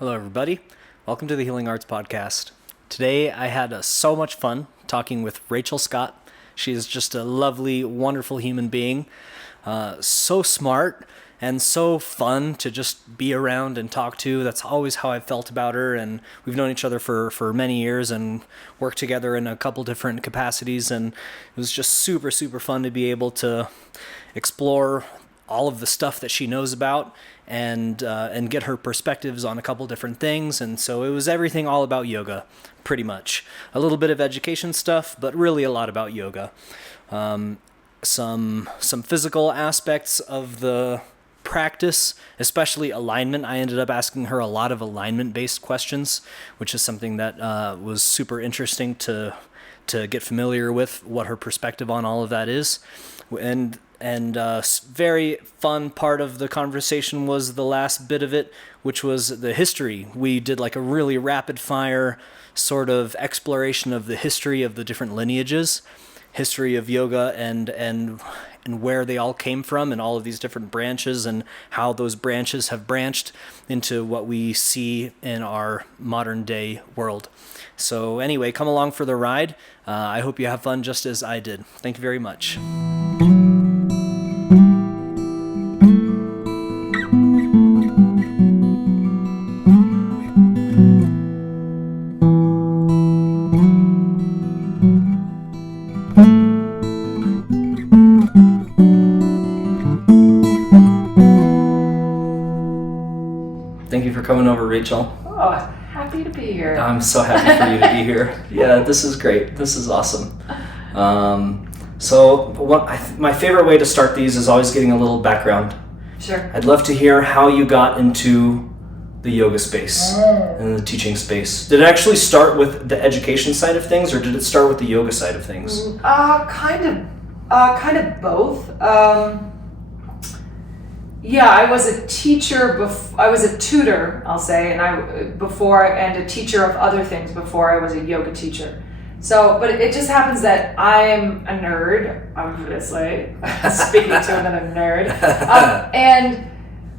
Hello, everybody. Welcome to the Healing Arts Podcast. Today, I had so much fun talking with Rachel Scott. She is just a lovely, wonderful human being, so smart and so fun to just be around and talk to. That's always how I felt about her, and we've known each other for many years and worked together in a couple different capacities, and it was just super, super fun to be able to explore all of the stuff that she knows about and get her perspectives on a couple different things. And so it was everything all about yoga, pretty much. A little bit of education stuff, but really a lot about yoga. Some physical aspects of the practice, especially alignment. I ended up asking her a lot of alignment-based questions, which is something that was super interesting to get familiar with what her perspective on all of that is. And very fun part of the conversation was the last bit of it, which was the history. We did like a really rapid fire sort of exploration of the history of the different lineages, history of yoga and where they all came from and all of these different branches and how those branches have branched into what we see in our modern day world. So anyway, come along for the ride. I hope you have fun just as I did. Thank you very much. Thank you for coming over, Rachel. Oh, happy to be here. I'm so happy for you to be here. Yeah, this is great. This is awesome. My favorite way to start these is always getting a little background. Sure. I'd love to hear how you got into the yoga space and the teaching space. Did it actually start with the education side of things, or did it start with the yoga side of things? Kind of both. Yeah, I was a teacher. I was a tutor, I'll say, and a teacher of other things before I was a yoga teacher. So, but it just happens that I'm a nerd, obviously, speaking to another nerd. And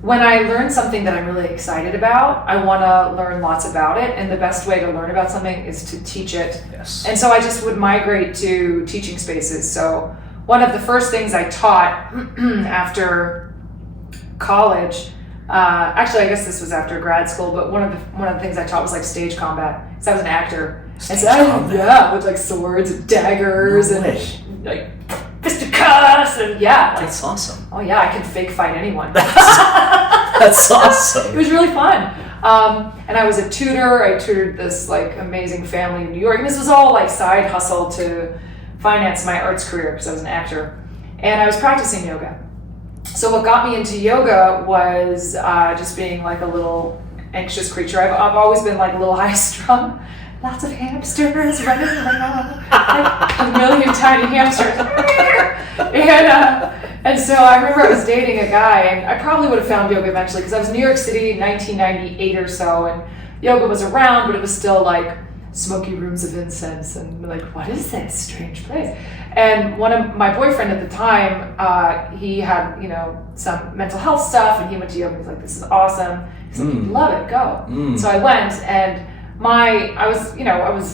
when I learn something that I'm really excited about, I want to learn lots about it. And the best way to learn about something is to teach it. Yes. And so I just would migrate to teaching spaces. So one of the first things I taught after college, actually I guess this was after grad school, but one of the things I taught was like stage combat. So I was an actor. With like swords and daggers and like fisticuffs and That's awesome. Oh yeah, I can fake fight anyone. That's awesome. It was really fun. And I was a tutor. I tutored this like amazing family in New York. And this was all like side hustle to finance my arts career because I was an actor. And I was practicing yoga. So what got me into yoga was just being like a little anxious creature. I've always been like a little high strung. Lots of hamsters running around, like a million tiny hamsters. And so I remember I was dating a guy, and I probably would have found yoga eventually because I was in New York City in 1998 or so, and yoga was around, but it was still like smoky rooms of incense, and like, what is this strange place? And one of my boyfriend at the time, he had, some mental health stuff, and he went to yoga. He was like, this is awesome. He's like, you'd love it, go. So I went, and I was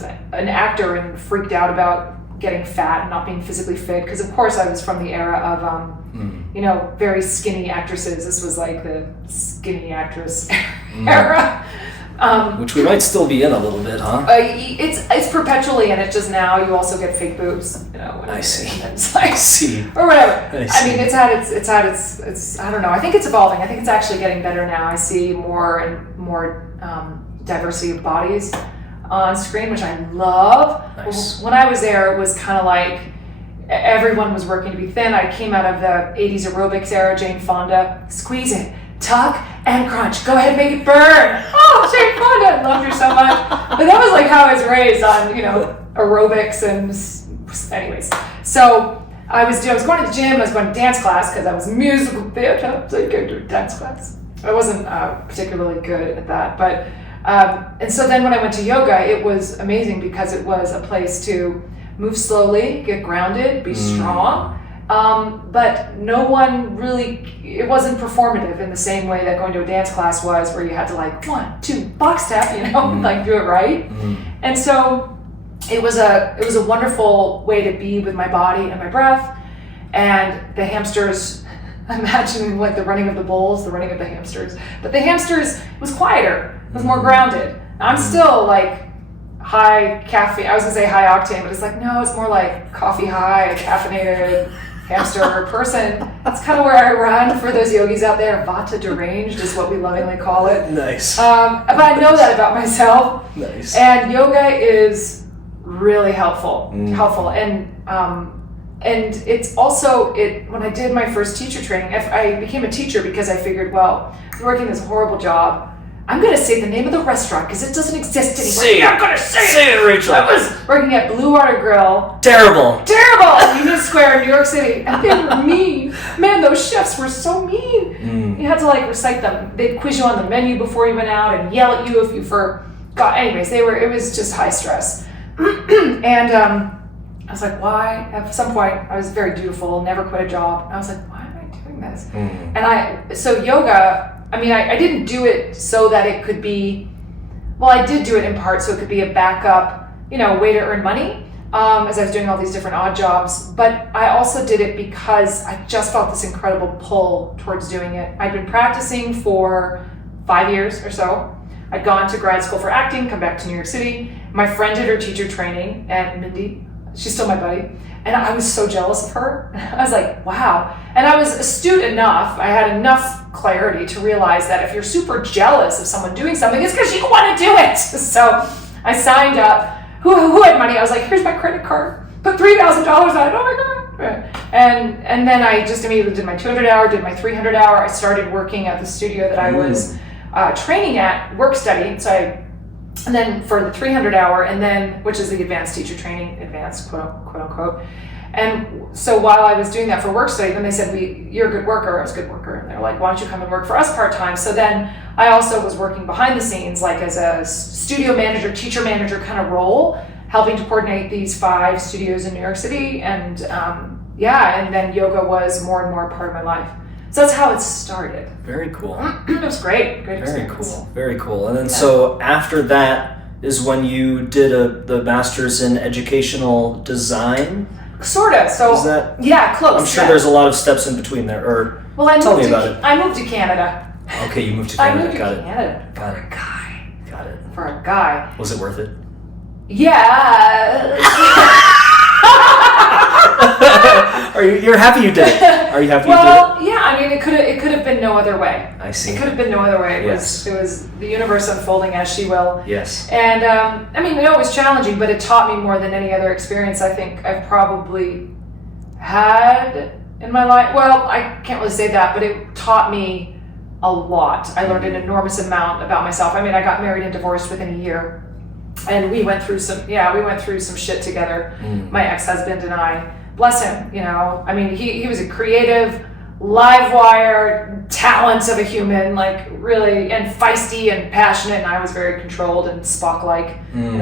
an actor and freaked out about getting fat and not being physically fit because of course I was from the era of very skinny actresses. This was like the skinny actress era. Which we might still be in a little bit, huh? It's perpetually, and it's just now you also get fake boobs. I see. It's like, I see. Or whatever. I mean, it's I don't know. I think it's evolving. I think it's actually getting better now. I see more and more diversity of bodies on screen, which I love. Nice. When I was there, it was kind of like everyone was working to be thin. I came out of the 80s aerobics era, Jane Fonda, squeeze it, tuck, and crunch. Go ahead, make it burn. Oh, Jane Fonda, I loved her so much. But that was like how I was raised on, aerobics and anyways. So I was going to the gym, I was going to dance class because I was musical theater, so you go to dance class. I wasn't particularly good at that, but and so then when I went to yoga, it was amazing because it was a place to move slowly, get grounded, be strong, But no one really, it wasn't performative in the same way that going to a dance class was, where you had to like 1, 2, box step, like do it right. And so it was a wonderful way to be with my body and my breath. And the hamsters, imagining like the running of the bulls, the running of the hamsters. But the hamsters was quieter, was more grounded. I'm still like high caffeine. I was gonna say high octane, but it's like, no, it's more like coffee high, caffeinated hamster person. That's kind of where I run for those yogis out there. Vata deranged is what we lovingly call it. Nice. But I know that about myself. Nice. And yoga is really helpful. And it's also, when I did my first teacher training, I became a teacher because I figured, well, I'm working this horrible job. I'm going to say the name of the restaurant because it doesn't exist anymore. I'm going to say it, Rachel. I was working at Blue Water Grill. Terrible. In Union Square in New York City. And they were mean. Man, those chefs were so mean. You had to like recite them. They'd quiz you on the menu before you went out and yell at you if you forgot. Anyways, it was just high stress. And I was like, why? At some point, I was very dutiful, never quit a job. And I was like, why am I doing this? And so yoga, I didn't do it so that it could be, well, I did do it in part so it could be a backup, way to earn money as I was doing all these different odd jobs. But I also did it because I just felt this incredible pull towards doing it. I'd been practicing for 5 years or so. I'd gone to grad school for acting, come back to New York City. My friend did her teacher training at Mindy. She's still my buddy. And I was so jealous of her. I was like, wow. And I was astute enough, I had enough clarity to realize that if you're super jealous of someone doing something, it's because you want to do it. So I signed up. Who had money? I was like, here's my credit card. Put $3,000 on it. Oh my God. And then I just immediately did my 200-hour, did my 300-hour. I started working at the studio that I was training at, work study. And then for the 300-hour, and then, which is the advanced teacher training, advanced quote unquote. And so while I was doing that for work study, then they said, you're a good worker. I was a good worker. And they're like, why don't you come and work for us part-time? So then I also was working behind the scenes, like as a studio manager, teacher manager kind of role, helping to coordinate these 5 studios in New York City. And and then yoga was more and more a part of my life. So that's how it started. Very cool. It was great. Great experience. Very cool. And then so after that is when you did the master's in educational design? Sort of. So is that? Yeah, close. I'm sure there's a lot of steps in between there. Tell me about it. I moved to Canada. Okay, you moved to Canada. I moved to Canada. Got For it. a guy. Got it. For a guy. Was it worth it? Yeah. You're happy you did it. Are you happy you did it? Well, yeah. It could have been no other way. I see. It could have been no other way. It Yes. was the universe unfolding as she will. Yes. And it was challenging, but it taught me more than any other experience I think I've probably had in my life. Well, I can't really say that, but it taught me a lot. I learned an enormous amount about myself. I got married and divorced within a year. And we went through some shit together, my ex-husband and I. Bless him, he was a creative, live wire talent of a human, like really, and feisty and passionate, and I was very controlled and Spock-like, and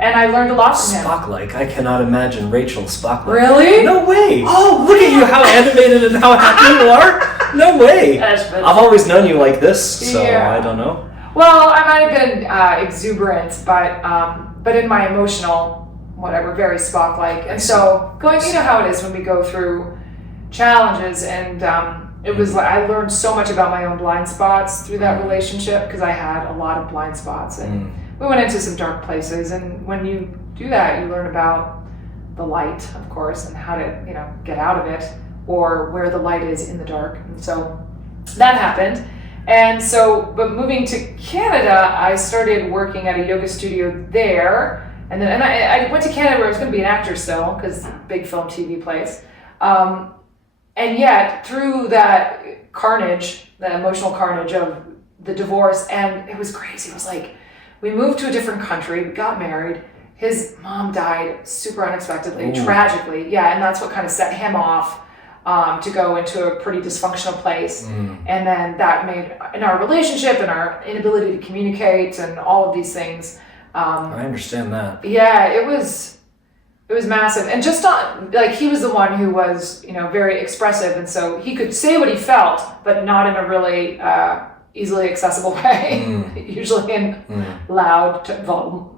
I learned a lot from him. Spock-like? I cannot imagine Rachel Spock-like. Really? No way! Oh, look at you, how animated and how happy you are! No way! I've always known you like this, so yeah. I don't know. Well, I might have been exuberant, but in my emotional, whatever, very Spock-like. And so you know how it is when we go through challenges, and it was like I learned so much about my own blind spots through that relationship because I had a lot of blind spots, and we went into some dark places. And when you do that, you learn about the light, of course, and how to get out of it, or where the light is in the dark. And so that happened. And so, but moving to Canada, I started working at a yoga studio there. And then I went to Canada where I was going to be an actor still, because big film TV place. And yet, through that carnage, the emotional carnage of the divorce, and it was crazy. It was like, we moved to a different country, we got married, his mom died super unexpectedly, tragically. Yeah, and that's what kind of set him off to go into a pretty dysfunctional place. And then that made, in our relationship and our inability to communicate and all of these things, I understand that. Yeah, it was It was massive. And just on, like, he was the one who was, very expressive. And so he could say what he felt, but not in a really easily accessible way, usually in loud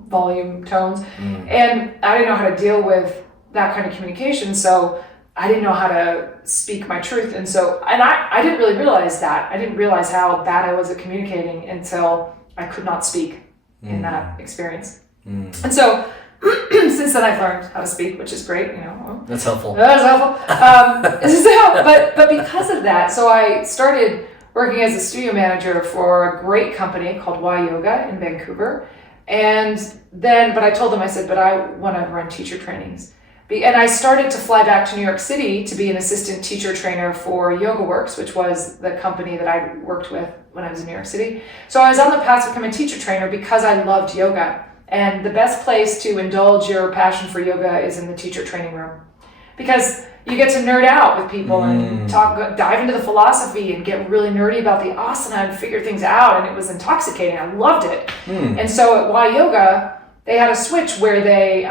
volume tones. And I didn't know how to deal with that kind of communication. So I didn't know how to speak my truth. And I didn't really realize that. I didn't realize how bad I was at communicating until I could not speak in that experience. And so since then I've learned how to speak, which is great, That's helpful. That's helpful. But because of that, so I started working as a studio manager for a great company called Y Yoga in Vancouver. But I told them, I said, but I want to run teacher trainings. And I started to fly back to New York City to be an assistant teacher trainer for Yoga Works, which was the company that I worked with when I was in New York City. So I was on the path to become a teacher trainer because I loved yoga. And the best place to indulge your passion for yoga is in the teacher training room. Because you get to nerd out with people and dive into the philosophy and get really nerdy about the asana and figure things out. And it was intoxicating. I loved it. And so at Y Yoga, they had a switch where they,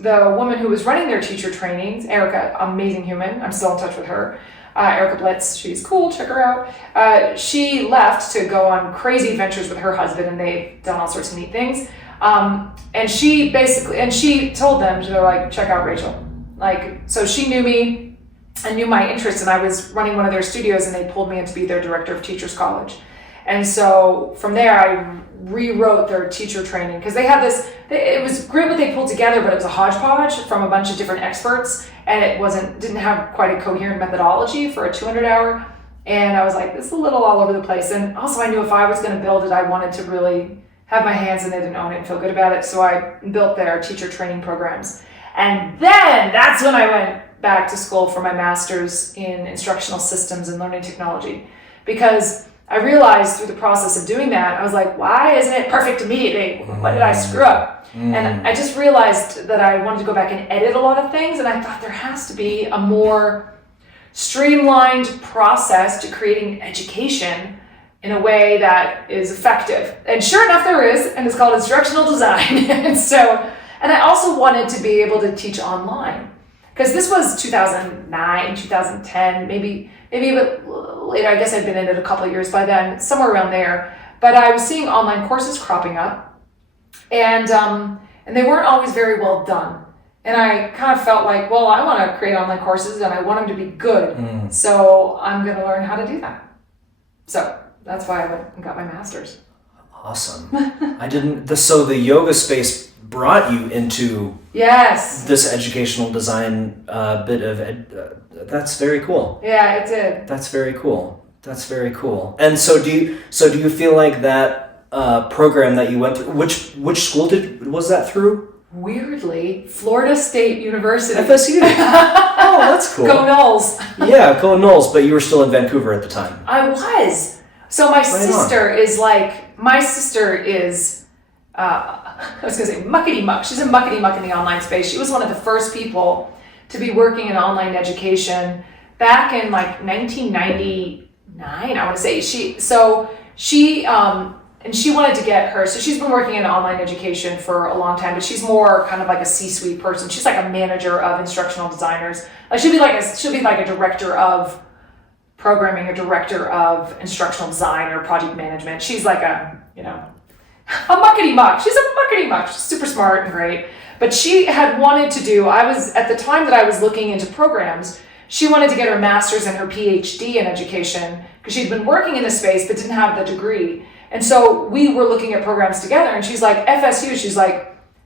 the woman who was running their teacher trainings, Erica, amazing human, I'm still in touch with her, Erica Blitz, she's cool, check her out. She left to go on crazy adventures with her husband, and they've done all sorts of neat things. And she told them, they're like, check out Rachel. So she knew me and knew my interests, and I was running one of their studios, and they pulled me in to be their director of Teachers College. And so from there, I rewrote their teacher training, because they had this, it was great what they pulled together, but it was a hodgepodge from a bunch of different experts, and it didn't have quite a coherent methodology for a 200-hour. And I was like, this is a little all over the place. And also I knew if I was going to build it, I wanted to really have my hands in it and own it and feel good about it. So I built their teacher training programs. And then that's when I went back to school for my master's in instructional systems and learning technology, because I realized through the process of doing that, I was like, why isn't it perfect immediately? What did I screw up? And I just realized that I wanted to go back and edit a lot of things, and I thought there has to be a more streamlined process to creating education in a way that is effective. And sure enough, there is, and it's called instructional design. And I also wanted to be able to teach online, because this was 2009, 2010, maybe a bit later. I guess I'd been in it a couple of years by then, somewhere around there. But I was seeing online courses cropping up, and they weren't always very well done. And I kind of felt like, well, I want to create online courses, and I want them to be good. So I'm going to learn how to do that. So that's why I went and got my master's. Awesome. So the yoga space brought you into this educational design bit of that's very cool. Yeah, it did. That's very cool. And so do you feel like that program that you went through, which school was that through? Weirdly, Florida State University. FSU. Oh, that's cool. Go Knowles. Yeah, go Knowles, but you were still in Vancouver at the time. I was. So my sister is I was going to say muckety muck. She's a muckety muck in the online space. She was one of the first people to be working in online education back in 1999, I want to say. She wanted to get her, so she's been working in online education for a long time, but she's more kind of like a C-suite person. She's like a manager of instructional designers. She'll be like a director of programming, a director of instructional design or project management. She's like a muckety muck. She's a muckety muck. She's super smart and great. But she had wanted to do, at the time that I was looking into programs, she wanted to get her master's and her PhD in education, because she'd been working in the space but didn't have the degree. And so we were looking at programs together, and she's like, FSU,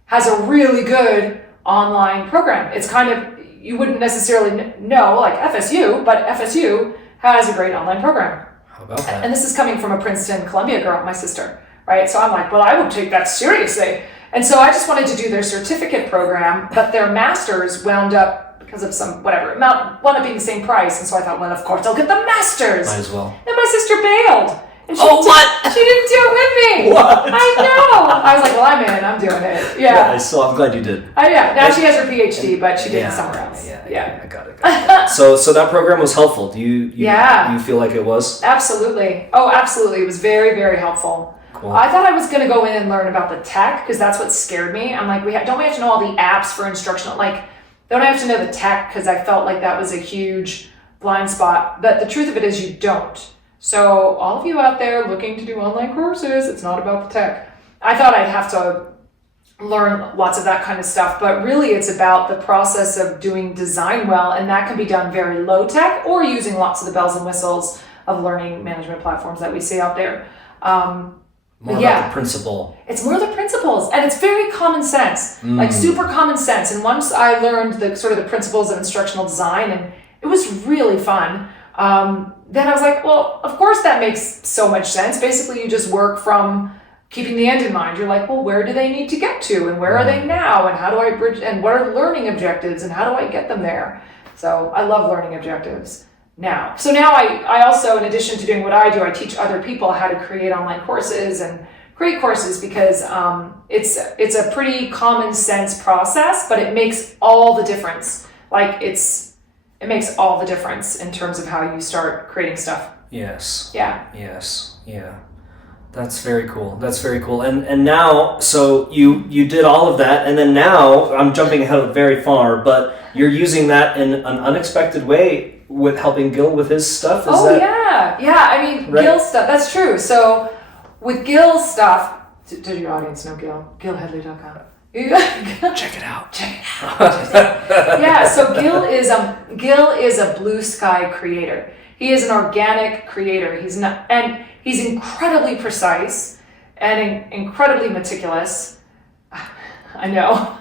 has a really good online program. It's kind of, you wouldn't necessarily know, like FSU, but FSU has a great online program. How about that? And this is coming from a Princeton, Columbia girl, my sister, right? So I'm like, well, I would take that seriously. And so I just wanted to do their certificate program, but their master's wound up, because of some whatever, wound up being the same price. And so I thought, well, of course, I'll get the master's. Might as well. And my sister bailed. And what? She didn't do it with me. What? I know. I was like, well, I'm in. I'm doing it. Yeah. I'm glad you did. Now she has her PhD, but she did it somewhere else. Yeah. I got it. So that program was helpful. Do you feel like it was? Absolutely. Oh, absolutely. It was very, very helpful. Cool. I thought I was going to go in and learn about the tech because that's what scared me. I'm like, don't we have to know all the apps for instructional? Like, don't I have to know the tech? Because I felt like that was a huge blind spot. But the truth of it is you don't. So all of you out there looking to do online courses, it's not about the tech. I thought I'd have to learn lots of that kind of stuff, but really it's about the process of doing design well, and that can be done very low tech or using lots of the bells and whistles of learning management platforms that we see out there. More about the principle. It's more the principles, and it's very common sense, like super common sense. And once I learned the sort of the principles of instructional design, and it was really fun. Then I was like, well, of course that makes so much sense. Basically, you just work from keeping the end in mind. You're like, well, where do they need to get to, and where are they now, and how do I bridge, and what are learning objectives, and how do I get them there? So I love learning objectives now. So now I also, in addition to doing what I do, I teach other people how to create online courses and create courses because it's a pretty common sense process, but it makes all the difference. Like it makes all the difference in terms of how you start creating stuff. Yes. Yeah. Yes. Yeah. That's very cool. That's very cool. And now, so you did all of that, and then now I'm jumping ahead very far, but you're using that in an unexpected way with helping Gil with his stuff. Yeah. I mean, right? Gil's stuff. That's true. So with Gil's stuff, did your audience know Gil? GilHeadley.com. Check it out. Yeah. So Gil is a blue sky creator. He is an organic creator. He's incredibly precise and incredibly meticulous. I know.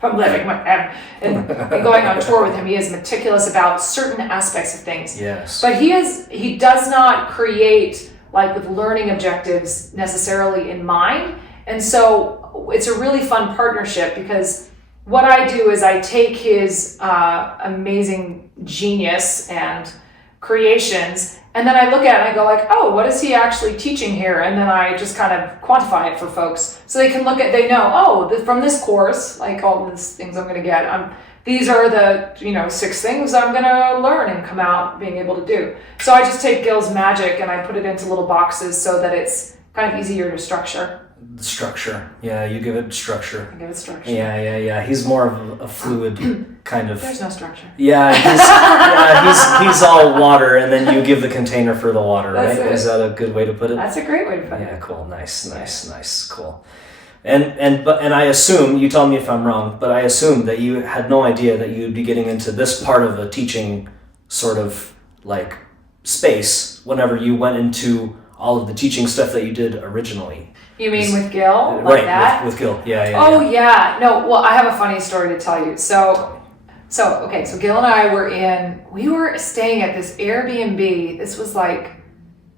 From living with him and going on tour with him, he is meticulous about certain aspects of things. Yes. But he does not create like with learning objectives necessarily in mind. And so it's a really fun partnership because what I do is I take his amazing genius and creations, and then I look at it and I go like, oh, what is he actually teaching here? And then I just kind of quantify it for folks so they can they know, oh, from this course, like all these things I'm going to get, these are the 6 things I'm going to learn and come out being able to do. So I just take Gil's magic and I put it into little boxes so that it's kind of easier to structure. Structure. Yeah, you give it structure. I give it structure. Yeah. He's more of a fluid kind of. There's no structure. Yeah, he's all water, and then you give the container for the water, right? Is that a good way to put it? That's a great way to put it. Yeah, cool. Nice, cool. And I assume, you tell me if I'm wrong, but I assume that you had no idea that you'd be getting into this part of a teaching sort of like space whenever you went into all of the teaching stuff that you did originally. You mean with Gil? Like right, that? With Gil. Yeah. Oh, yeah. No, well, I have a funny story to tell you. So Gil and I were staying at this Airbnb. This was like,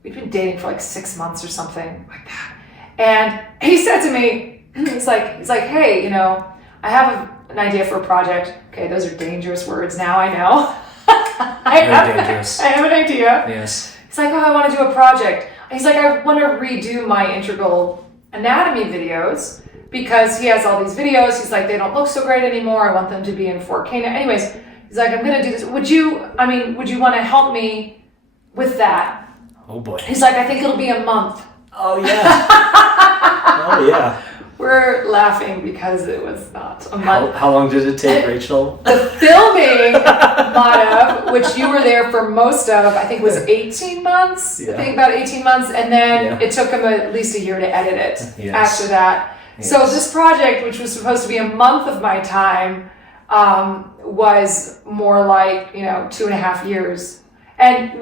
we'd been dating for like 6 months or something like that. And he said to me, he's like, hey, I have an idea for a project. Okay, those are dangerous words now, I know. I have an idea. Yes. He's like, oh, I want to do a project. He's like, I want to redo my integral anatomy videos because he has all these videos. He's like, they don't look so great anymore. I want them to be in 4K. Anyways, he's like, I'm going to do this. Would you want to help me with that? Oh boy. He's like, I think it'll be a month. Oh yeah. We're laughing because it was not a month. How long did it take, Rachel? The filming, Madhav, which you were there for most of, I think was 18 months. Yeah. I think about 18 months. And then it took him at least a year to edit it after that. Yes. So this project, which was supposed to be a month of my time, was more like, 2.5 years. And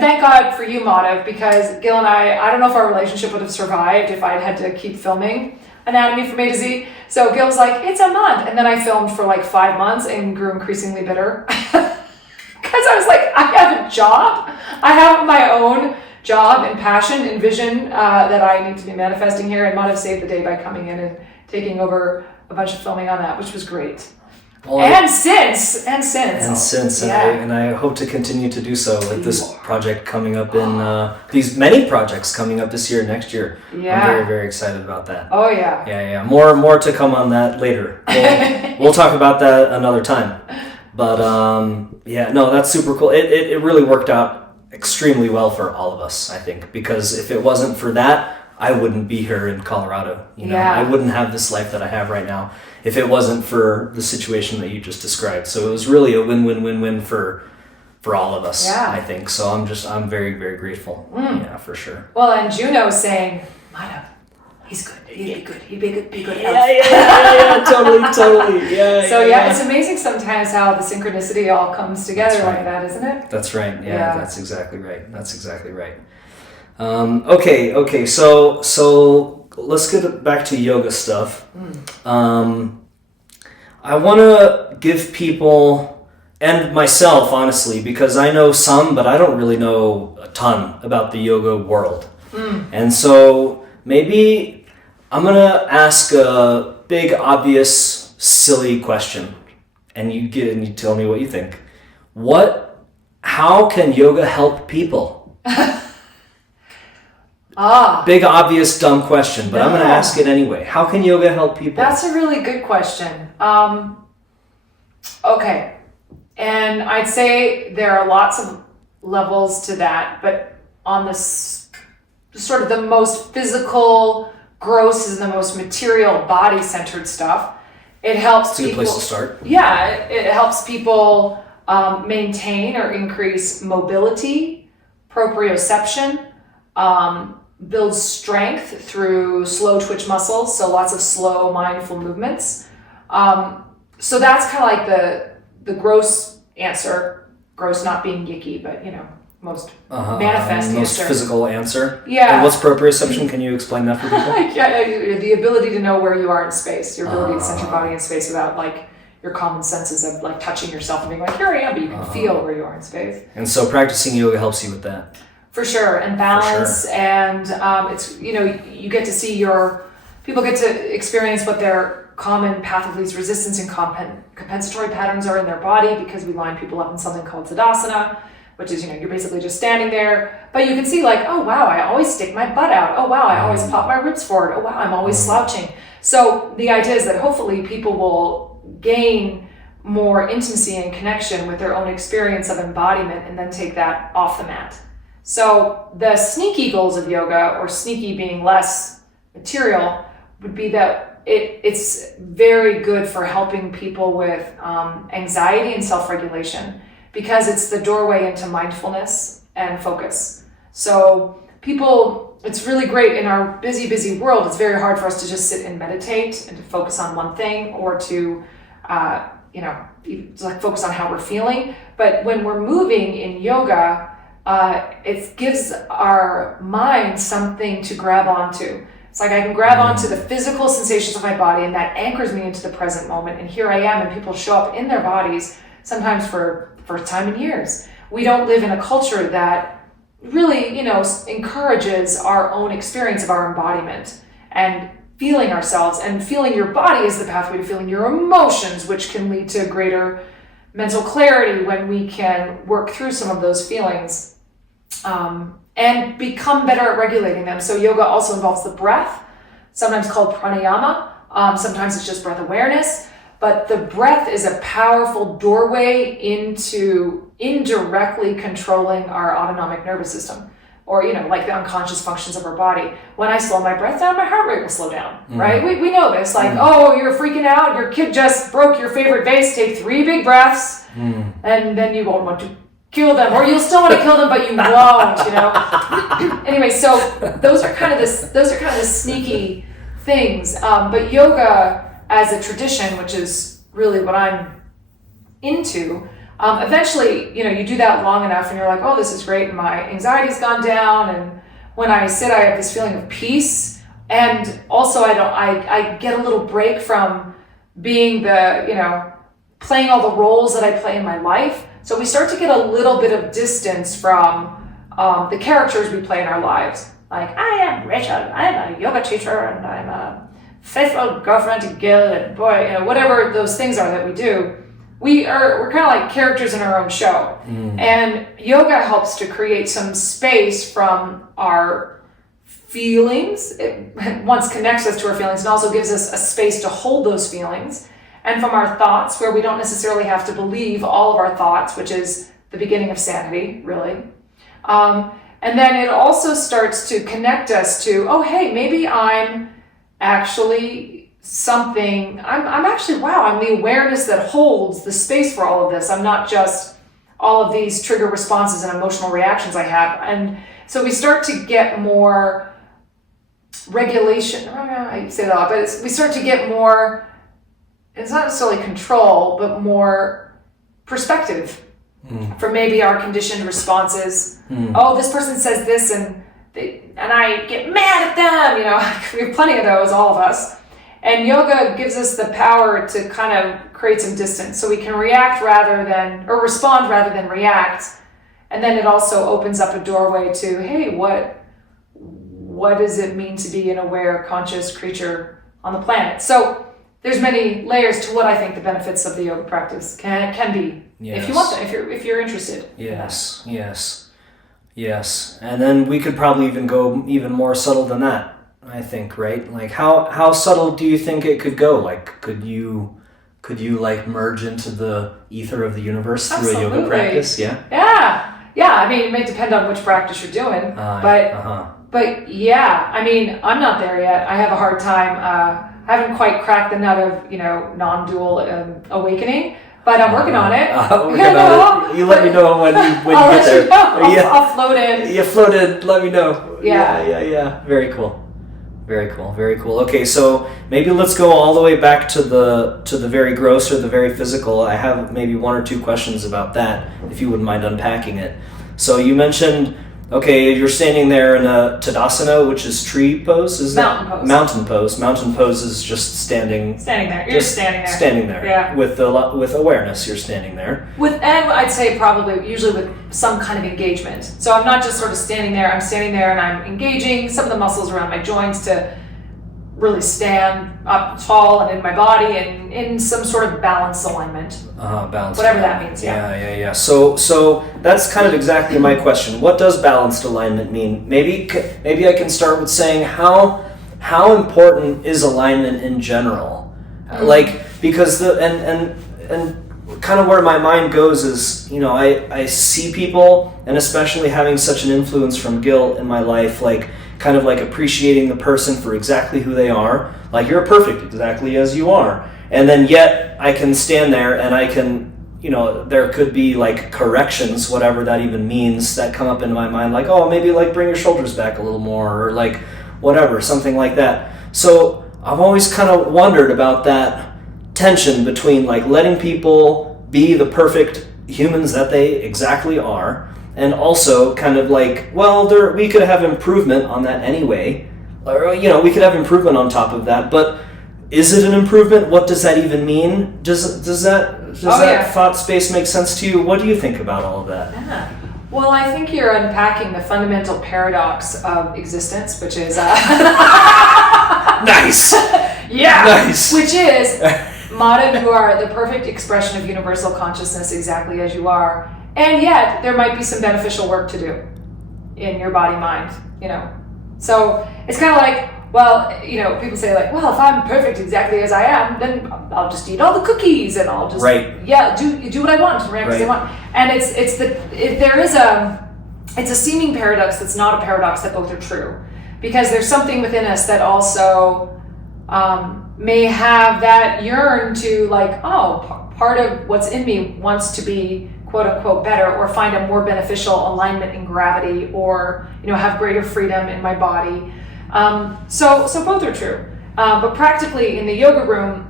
thank God for you, Madhav, because Gil and I don't know if our relationship would have survived if I'd had to keep filming Anatomy from A to Z. So Gil was like, it's a month. And then I filmed for like 5 months and grew increasingly bitter. Because I was like, I have a job. I have my own job and passion and vision that I need to be manifesting here. And Madhav saved the day by coming in and taking over a bunch of filming on that, which was great. Well, since, and I hope to continue to do so with this project coming up in these many projects coming up this year, next year. Yeah. I'm very, very excited about that. Oh yeah. Yeah. More to come on that later. We'll talk about that another time. But that's super cool. It really worked out extremely well for all of us, I think, because if it wasn't for that, I wouldn't be here in Colorado. Yeah. I wouldn't have this life that I have right now if it wasn't for the situation that you just described. So it was really a win-win-win-win for all of us, Yeah. I think. So I'm very, very grateful. Yeah, for sure. Well, and Juno's saying, Mata, he's good. He'd be good. He'd be good. Yeah, totally. Yeah. It's amazing sometimes how the synchronicity all comes together That's right. like that, isn't it? That's right. Yeah, Yeah. that's exactly right. Okay. So let's get back to yoga stuff. I want to give people and myself, honestly, because I know some, but I don't really know a ton about the yoga world. And so maybe I'm gonna ask a big, obvious, silly question, and you tell me what you think. How can yoga help people? Big, obvious, dumb question, but I'm going to ask it anyway. How can yoga help people? That's a really good question. Okay. And I'd say there are lots of levels to that, but on this sort of the most physical, gross and the most material, body-centered stuff, it helps It's a good place to start. Yeah, it helps people maintain or increase mobility, proprioception, builds strength through slow twitch muscles, so lots of slow, mindful movements. So that's kind of like the gross answer. Gross not being yicky, but most manifest most answer. Physical answer. Yeah. And what's proprioception? Can you explain that for people? Yeah, the ability to know where you are in space, your ability to sense your body in space without your common senses of touching yourself and being like, here I am, but you can feel where you are in space. And so practicing yoga helps you with that. For sure, and balance, and it's you get to see people get to experience what their common path of least resistance and compensatory patterns are in their body, because we line people up in something called Tadasana, which is you're basically just standing there, but you can see oh wow, I always stick my butt out. Oh wow, I always pop my ribs forward. Oh wow, I'm always slouching. So the idea is that hopefully people will gain more intimacy and connection with their own experience of embodiment, and then take that off the mat. So the sneaky goals of yoga, or sneaky being less material, would be that it's very good for helping people with anxiety and self-regulation, because it's the doorway into mindfulness and focus. So it's really great in our busy world. It's very hard for us to just sit and meditate and to focus on one thing, or to focus on how we're feeling. But when we're moving in yoga, it gives our mind something to grab onto. It's I can grab onto the physical sensations of my body, and that anchors me into the present moment. And here I am, and people show up in their bodies, sometimes for the first time in years. We don't live in a culture that really, encourages our own experience of our embodiment and feeling ourselves, and feeling your body is the pathway to feeling your emotions, which can lead to greater mental clarity when we can work through some of those feelings. And become better at regulating them. So yoga also involves the breath, sometimes called pranayama. Sometimes it's just breath awareness. But the breath is a powerful doorway into indirectly controlling our autonomic nervous system, or the unconscious functions of our body. When I slow my breath down, my heart rate will slow down, right? We know this. Oh, you're freaking out. Your kid just broke your favorite vase. Take 3 big breaths, and then you won't want to kill them, or you'll still want to kill them, but you won't. Anyway, so those are kind of the sneaky things. But yoga as a tradition, which is really what I'm into, eventually, you do that long enough, and you're like, oh, this is great, and my anxiety's gone down, and when I sit, I have this feeling of peace, and also I get a little break from being playing all the roles that I play in my life. So we start to get a little bit of distance from the characters we play in our lives. I am Rachel, I'm a yoga teacher, and I'm a faithful girlfriend to Gil, and boy, whatever those things are that we do. We're kind of like characters in our own show. And yoga helps to create some space from our feelings. It once connects us to our feelings, and also gives us a space to hold those feelings. And from our thoughts, where we don't necessarily have to believe all of our thoughts, which is the beginning of sanity, really. And then it also starts to connect us to, oh, hey, maybe I'm actually something, I'm actually, wow, I'm the awareness that holds the space for all of this. I'm not just all of these trigger responses and emotional reactions I have. And so we start to get more regulation. I say that a lot, but we start to get more, it's not necessarily control, but more perspective for maybe our conditioned responses. Oh, this person says this and I get mad at them. We have plenty of those, all of us. And yoga gives us the power to kind of create some distance so we can react or respond rather than react. And then it also opens up a doorway to, hey, what does it mean to be an aware, conscious creature on the planet? So there's many layers to what I think the benefits of the yoga practice can be. Yes. If you want that, if you're interested. Yes, yes. And then we could probably even go even more subtle than that, I think, right? Like how subtle do you think it could go? Like could you like merge into the ether of the universe through a yoga practice? Yeah. I mean, it may depend on which practice you're doing, but yeah, I mean, I'm not there yet. I have a hard time. I haven't quite cracked the nut of non-dual awakening, but I'm working on it. You let me know when you get there. I'll float in. You floated. Let me know. Yeah. Very cool. Okay, so maybe let's go all the way back to the very gross or the very physical. I have maybe one or two questions about that, if you wouldn't mind unpacking it. So you mentioned, okay, you're standing there in a Tadasana, which is tree pose, is Mountain that? pose. Mountain pose. Mountain pose is just standing. Standing there. You're standing there. Standing there. Yeah. With awareness, you're standing there. And I'd say usually with some kind of engagement. So I'm not just sort of standing there. I'm standing there and I'm engaging some of the muscles around my joints to really stand up tall and in my body and in some sort of balance alignment. Balance. Whatever that means. Yeah. So that's kind of exactly my question. What does balanced alignment mean? Maybe I can start with saying how important is alignment in general? Like, because and kind of where my mind goes is, I see people, and especially having such an influence from guilt in my life, like kind of like appreciating the person for exactly who they are. Like, you're perfect exactly as you are. And then yet I can stand there and I can, there could be like corrections, whatever that even means, that come up in my mind, like, oh, maybe like bring your shoulders back a little more, or like whatever, something like that. So I've always kind of wondered about that tension between like letting people be the perfect humans that they exactly are, and also kind of like, well, we could have improvement on that anyway, or we could have improvement on top of that, but is it an improvement? What does that even mean? Does that thought space make sense to you? What do you think about all of that? Yeah. Well, I think you're unpacking the fundamental paradox of existence, which is nice. Yeah. Nice. Which is, Mata, you are the perfect expression of universal consciousness exactly as you are. And yet, there might be some beneficial work to do in your body, mind, So it's kind of like, well, people say like, well, if I'm perfect exactly as I am, then I'll just eat all the cookies and I'll just, do what I want, right? Because I want. And it's a seeming paradox that's not a paradox, that both are true. Because there's something within us that also may have that yearn to like, oh, part of what's in me wants to be quote unquote better, or find a more beneficial alignment in gravity, or have greater freedom in my body. So both are true. But practically in the yoga room,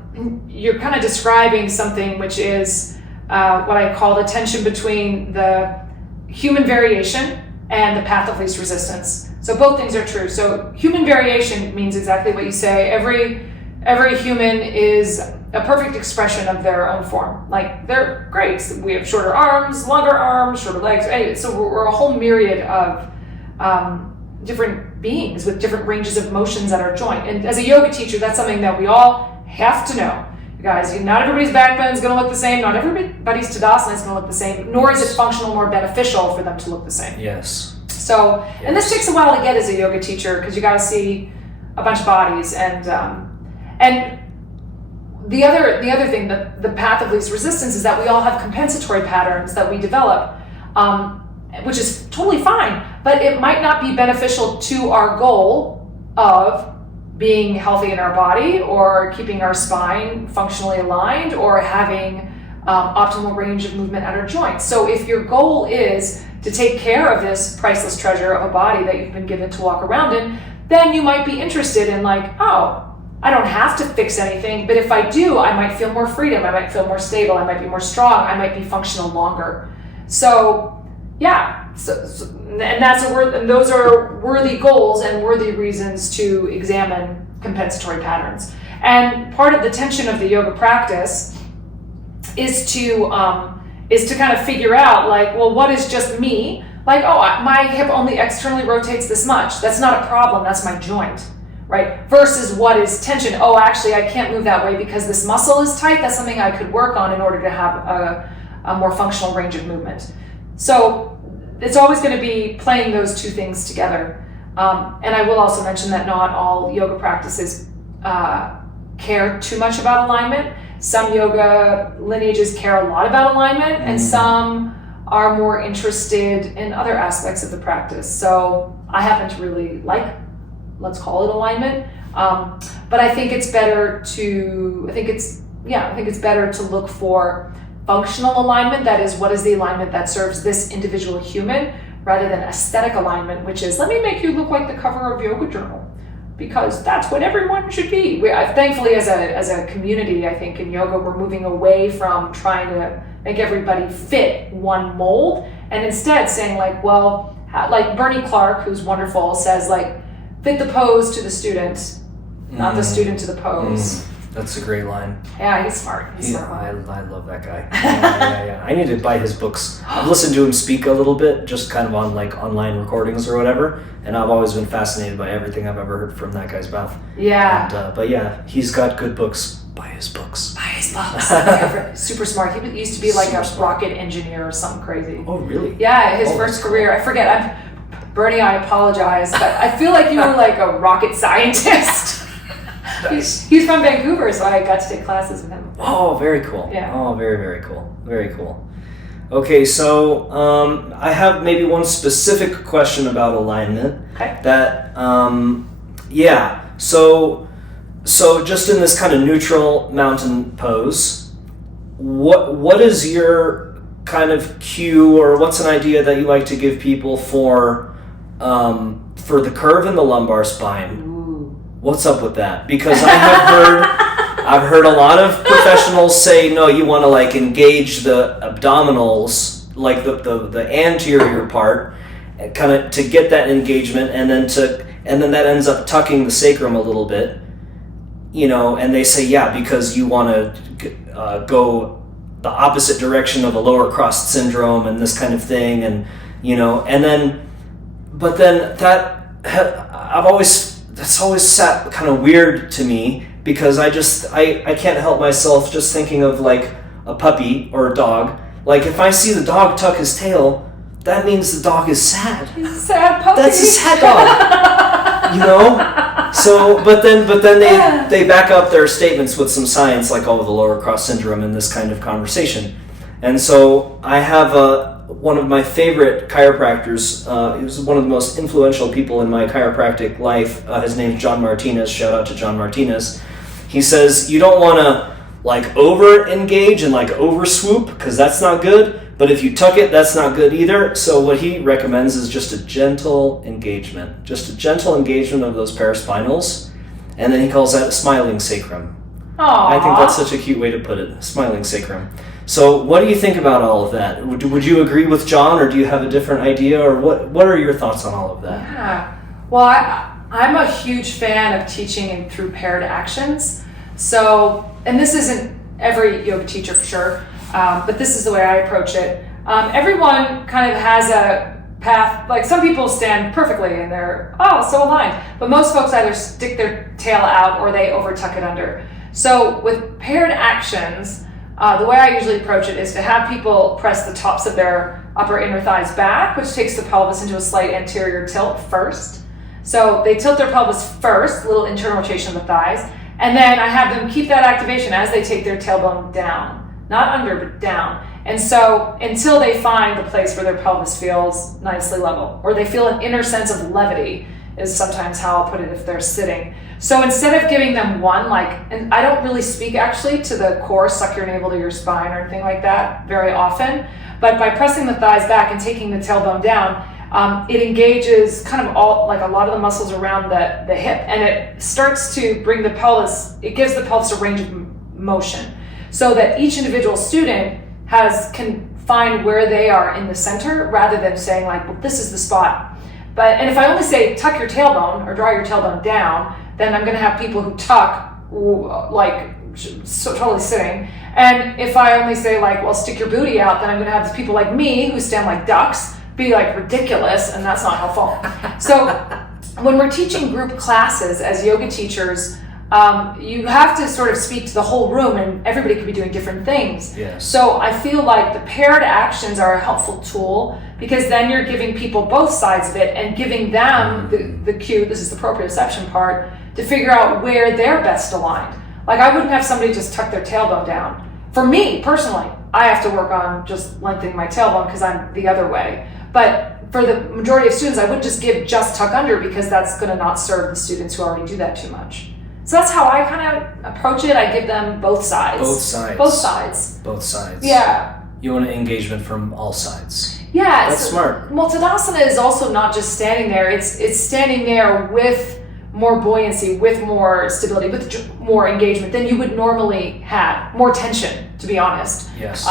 you're kind of describing something which is what I call the tension between the human variation and the path of least resistance. So both things are true. So human variation means exactly what you say. Every human is a perfect expression of their own form. Like, they're great. So we have shorter arms, shorter legs. Anyway, so we're a whole myriad of different beings with different ranges of motions at our joint. And as a yoga teacher, that's something that we all have to know. You guys, not everybody's backbone is going to look the same. Not everybody's Tadasana is going to look the same. Nor is it functional or beneficial for them to look the same. Yes. So, and this takes a while to get as a yoga teacher, because you got to see a bunch of bodies, and the other thing, the path of least resistance, is that we all have compensatory patterns that we develop, which is totally fine. but it might not be beneficial to our goal of being healthy in our body or keeping our spine functionally aligned or having optimal range of movement at our joints. So if your goal is to take care of this priceless treasure of a body that you've been given to walk around in, then you might be interested in like, oh, I don't have to fix anything, but if I do, I might feel more freedom, I might feel more stable, I might be more strong, I might be functional longer. So yeah, and those are worthy goals and worthy reasons to examine compensatory patterns. And part of the tension of the yoga practice is to kind of figure out like, well, what is just me? Like, oh, my hip only externally rotates this much. That's not a problem. That's my joint, right? Versus what is tension? Oh, actually, I can't move that way because this muscle is tight. That's something I could work on in order to have a more functional range of movement. So it's always going to be playing those two things together. And I will also mention that not all yoga practices care too much about alignment. Some yoga lineages care a lot about alignment, and some are more interested in other aspects of the practice. So I happen to really like, let's call it alignment. But I think it's better to look for functional alignment. That is, what is the alignment that serves this individual human, rather than aesthetic alignment, which is, let me make you look like the cover of Yoga Journal, because that's what everyone should be. Thankfully, as a community, I think in yoga, we're moving away from trying to make everybody fit one mold, and instead saying like, well, like Bernie Clark, who's wonderful, says like, fit the pose to the student, not the student to the pose. That's a great line. Yeah, he's smart. I love that guy. Yeah. I need to buy his books. I've listened to him speak a little bit, just kind of on like online recordings or whatever, and I've always been fascinated by everything I've ever heard from that guy's mouth. Yeah. And, but yeah, he's got good books. Buy his books. Super smart. He used to be like a rocket engineer or something crazy. Oh, really? Yeah, his first career. I forget. Bernie, I apologize, but I feel like you were like a rocket scientist. Nice. He's from Vancouver, so I got to take classes with him. Oh, very cool. Yeah. Oh, very, very cool. Very cool. Okay, so I have maybe one specific question about alignment. Okay. That, So just in this kind of neutral mountain pose, what is your kind of cue, or what's an idea that you like to give people for the curve in the lumbar spine? What's up with that? Because I've heard a lot of professionals say, no, you want to like engage the abdominals, like the anterior part, kind of to get that engagement, and then that ends up tucking the sacrum a little bit, and they say, yeah, because you want to go the opposite direction of a lower crossed syndrome and this kind of thing, but then that's always sat kind of weird to me, because I can't help myself just thinking of like a puppy or a dog. Like if I see the dog tuck his tail, that means the dog is sad. He's a sad puppy. That's a sad dog. So, but then they back up their statements with some science, like, oh, the lower cross syndrome in this kind of conversation. And so I have one of my favorite chiropractors. He was one of the most influential people in my chiropractic life. His name's John Martinez. Shout out to John Martinez. He says you don't want to like over engage and like over swoop, because that's not good. But if you tuck it, that's not good either. So what he recommends is just a gentle engagement, of those paraspinals, and then he calls that a smiling sacrum. Aww. I think that's such a cute way to put it, smiling sacrum. So what do you think about all of that? Would you agree with John, or do you have a different idea, or what are your thoughts on all of that? Yeah. Well, I'm a huge fan of teaching through paired actions. So, and this isn't every yoga teacher for sure, but this is the way I approach it. Everyone kind of has a path, like some people stand perfectly and they're, so aligned, but most folks either stick their tail out or they over tuck it under. So with paired actions, the way I usually approach it is to have people press the tops of their upper inner thighs back, which takes the pelvis into a slight anterior tilt first. So they tilt their pelvis first, little internal rotation of the thighs, and then I have them keep that activation as they take their tailbone down, not under, but down. And so until they find the place where their pelvis feels nicely level, or they feel an inner sense of levity, is sometimes how I'll put it if they're sitting. So instead of giving them one, and I don't really speak actually to the core, suck your navel to your spine or anything like that very often, but by pressing the thighs back and taking the tailbone down, it engages kind of all, like a lot of the muscles around the hip, and it starts to bring the pelvis, it gives the pelvis a range of motion, so that each individual student can find where they are in the center, rather than saying like, well, this is the spot. And if I only say tuck your tailbone or draw your tailbone down, then I'm going to have people who tuck, like totally sitting. And if I only say like, well, stick your booty out, then I'm going to have people like me who stand like ducks be like ridiculous, and that's not helpful. So when we're teaching group classes as yoga teachers, you have to sort of speak to the whole room, and everybody could be doing different things. Yes. So I feel like the paired actions are a helpful tool, because then you're giving people both sides of it and giving them the cue, this is the proprioception part, to figure out where they're best aligned. Like I wouldn't have somebody just tuck their tailbone down. For me, personally, I have to work on just lengthening my tailbone because I'm the other way. But for the majority of students, I would just give just tuck under, because that's going to not serve the students who already do that too much. So that's how I kind of approach it. I give them both sides. Both sides. Both sides. Both sides. Yeah. You want engagement from all sides. Yeah. That's smart. Well, Tadasana is also not just standing there. It's standing there with more buoyancy, with more stability, with more engagement than you would normally have. More tension, to be honest. Yes.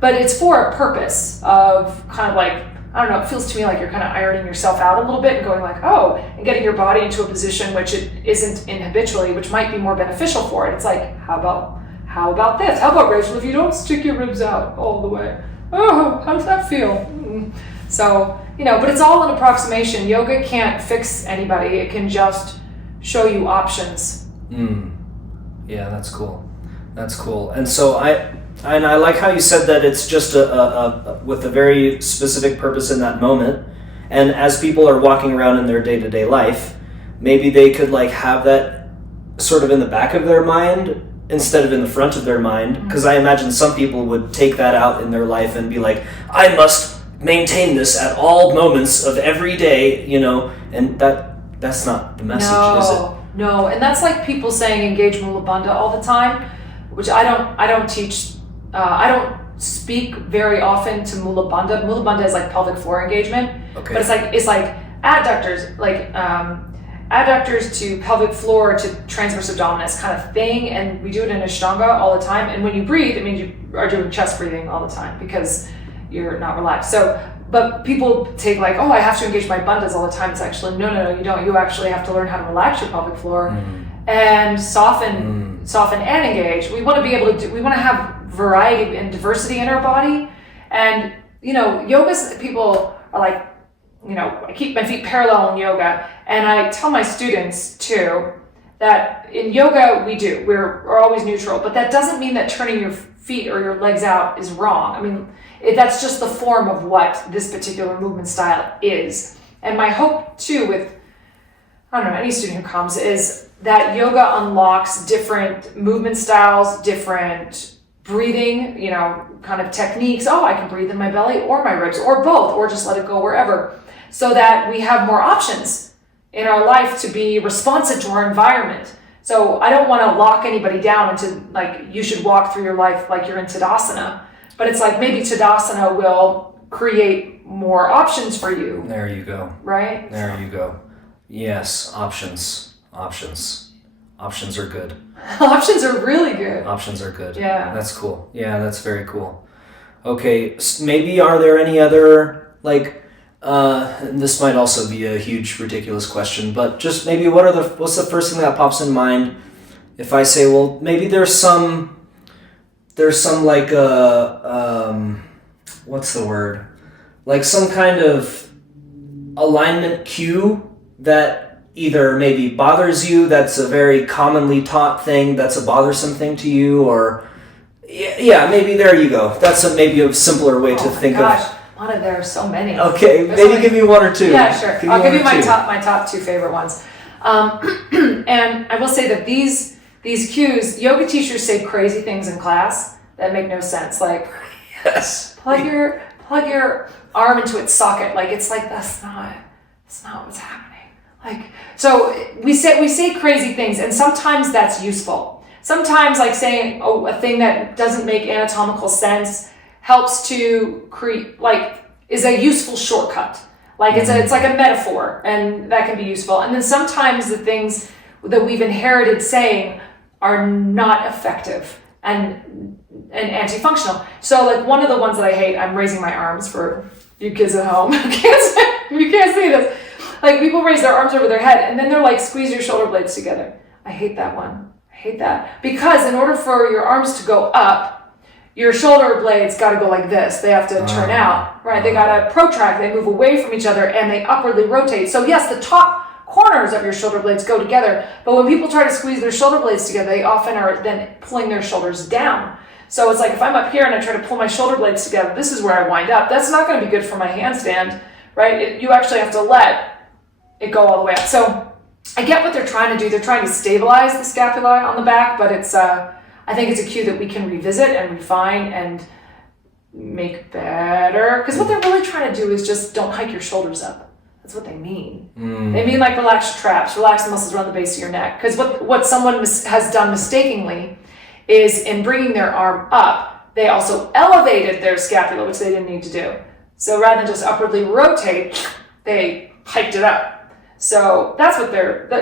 But it's for a purpose of kind of like, I don't know, it feels to me like you're kind of ironing yourself out a little bit and going like, oh, and getting your body into a position which it isn't in habitually, which might be more beneficial for it. It's like, how about this? How about, Rachel, if you don't stick your ribs out all the way? Oh, how does that feel? So, but it's all an approximation. Yoga can't fix anybody. It can just show you options. Yeah, that's cool. That's cool. And so I like how you said that it's just with a very specific purpose in that moment. And as people are walking around in their day-to-day life, maybe they could like have that sort of in the back of their mind instead of in the front of their mind. Because I imagine some people would take that out in their life and be like, I must maintain this at all moments of every day, and that's not the message, is it? No, and that's like people saying engage Mula Bandha all the time, which I don't teach. I don't speak very often to Mula Bandha. Mula Bandha is like pelvic floor engagement, okay. But it's like adductors, adductors to pelvic floor to transverse abdominis kind of thing, and we do it in Ashtanga all the time. And when you breathe, it means you are doing chest breathing all the time because you're not relaxed. So, but people take like, oh, I have to engage my bandhas all the time. It's actually no, you don't. You actually have to learn how to relax your pelvic floor and soften and engage. We want to be able to we want to have variety and diversity in our body. And yoga people are like, I keep my feet parallel in yoga, and I tell my students too that in yoga we're always neutral, but that doesn't mean that turning your feet or your legs out is wrong. I mean, that's just the form of what this particular movement style is. And my hope too with, I don't know, any student who comes is that yoga unlocks different movement styles, different breathing, kind of techniques. Oh, I can breathe in my belly or my ribs or both, or just let it go wherever, so that we have more options in our life to be responsive to our environment. So I don't want to lock anybody down into like, you should walk through your life like you're in Tadasana, but it's like maybe Tadasana will create more options for you. There you go. Right? There you go. Yes, options are good. Options are really good. Options are good. Yeah. That's cool. Yeah, that's very cool. Okay, maybe are there any other, and this might also be a huge, ridiculous question, but just maybe what's the first thing that pops in mind if I say, well, maybe there's some like what's the word? Like some kind of alignment cue that either maybe bothers you, that's a very commonly taught thing, that's a bothersome thing to you, or maybe there you go. That's maybe a simpler way to think of. There are so many. Okay, maybe give me one or two. Yeah, sure. I'll give you my top two favorite ones. And I will say that these cues, yoga teachers say crazy things in class that make no sense. Like, Yes. Plug your arm into its socket. Like, it's like, that's not what's happening. Like, so we say crazy things, and sometimes that's useful. Sometimes, like, saying a thing that doesn't make anatomical sense helps to create, like, is a useful shortcut. Like, it's like a metaphor, and that can be useful. And then sometimes the things that we've inherited saying are not effective and anti-functional. So, like, one of the ones that I hate, I'm raising my arms for you kids at home. You can't see this. Like, people raise their arms over their head, and then they're like, squeeze your shoulder blades together. I hate that one. I hate that. Because in order for your arms to go up, your shoulder blades got to go like this. They have to turn out, right? They got to protract. They move away from each other, and they upwardly rotate. So yes, the top corners of your shoulder blades go together. But when people try to squeeze their shoulder blades together, they often are then pulling their shoulders down. So it's like, if I'm up here and I try to pull my shoulder blades together, this is where I wind up. That's not going to be good for my handstand, right? You actually have to let it go all the way up. So I get what they're trying to do. They're trying to stabilize the scapula on the back, but it's I think it's a cue that we can revisit and refine and make better. Because what they're really trying to do is just don't hike your shoulders up. That's what they mean. They mean, like, relax your traps, relax the muscles around the base of your neck. Because what someone has done mistakenly is, in bringing their arm up, they also elevated their scapula, which they didn't need to do. So rather than just upwardly rotate, they hiked it up. So that's what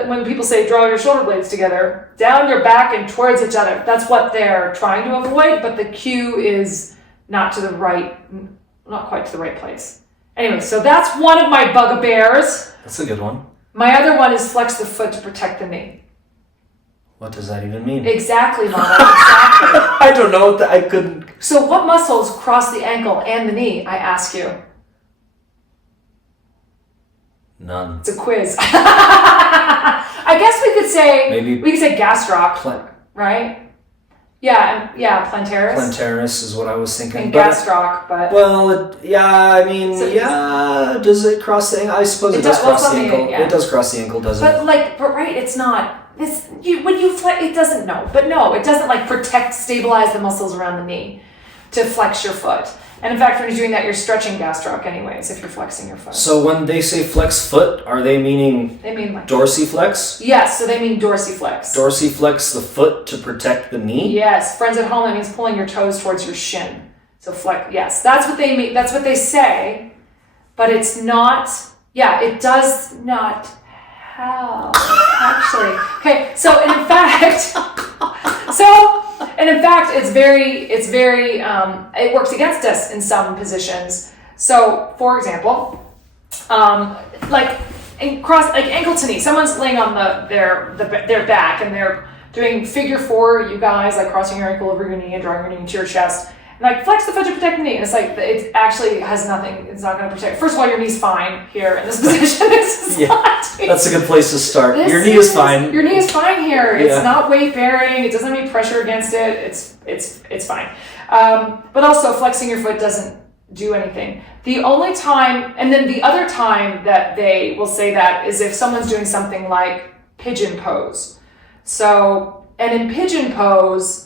when people say draw your shoulder blades together, down your back and towards each other, that's what they're trying to avoid, but the cue is not quite to the right place. Anyway, so that's one of my bugbears. That's a good one. My other one is flex the foot to protect the knee. What does that even mean? Exactly, Mama, exactly. I don't know. I couldn't. So what muscles cross the ankle and the knee, I ask you? None. It's a quiz. I guess we could say gastroc, right? Yeah, plantaris. Plantaris is what I was thinking. And gastroc, but does it cross the ankle? I suppose it does cross the ankle. Yeah. It does cross the ankle, doesn't it? But right, it's not this. When you flex, it doesn't. No, it doesn't like protect, stabilize the muscles around the knee to flex your foot. And in fact, when you're doing that, you're stretching gastroc anyways, if you're flexing your foot. So when they say flex foot, are they meaning like dorsiflex? Yes, so they mean dorsiflex. Dorsiflex the foot to protect the knee? Yes, friends at home, that means pulling your toes towards your shin. So flex, yes, that's what they mean. That's what they say, but it's not, it does not help, actually. Okay, so in fact, it's very, it works against us in some positions. So, for example, like ankle to knee, someone's laying on their back and they're doing figure 4, you guys, like crossing your ankle over your knee and drawing your knee into your chest. And like flex the foot to protect the knee. And it's like, it actually has nothing, it's not going to protect. First of all, your knee's fine here in this position. That's a good place to start. Your knee is fine. Your knee is fine here. It's not weight bearing. It doesn't have any pressure against it. It's fine. But also flexing your foot doesn't do anything. The only time, and then the other time that they will say that is if someone's doing something like pigeon pose. So, and in pigeon pose,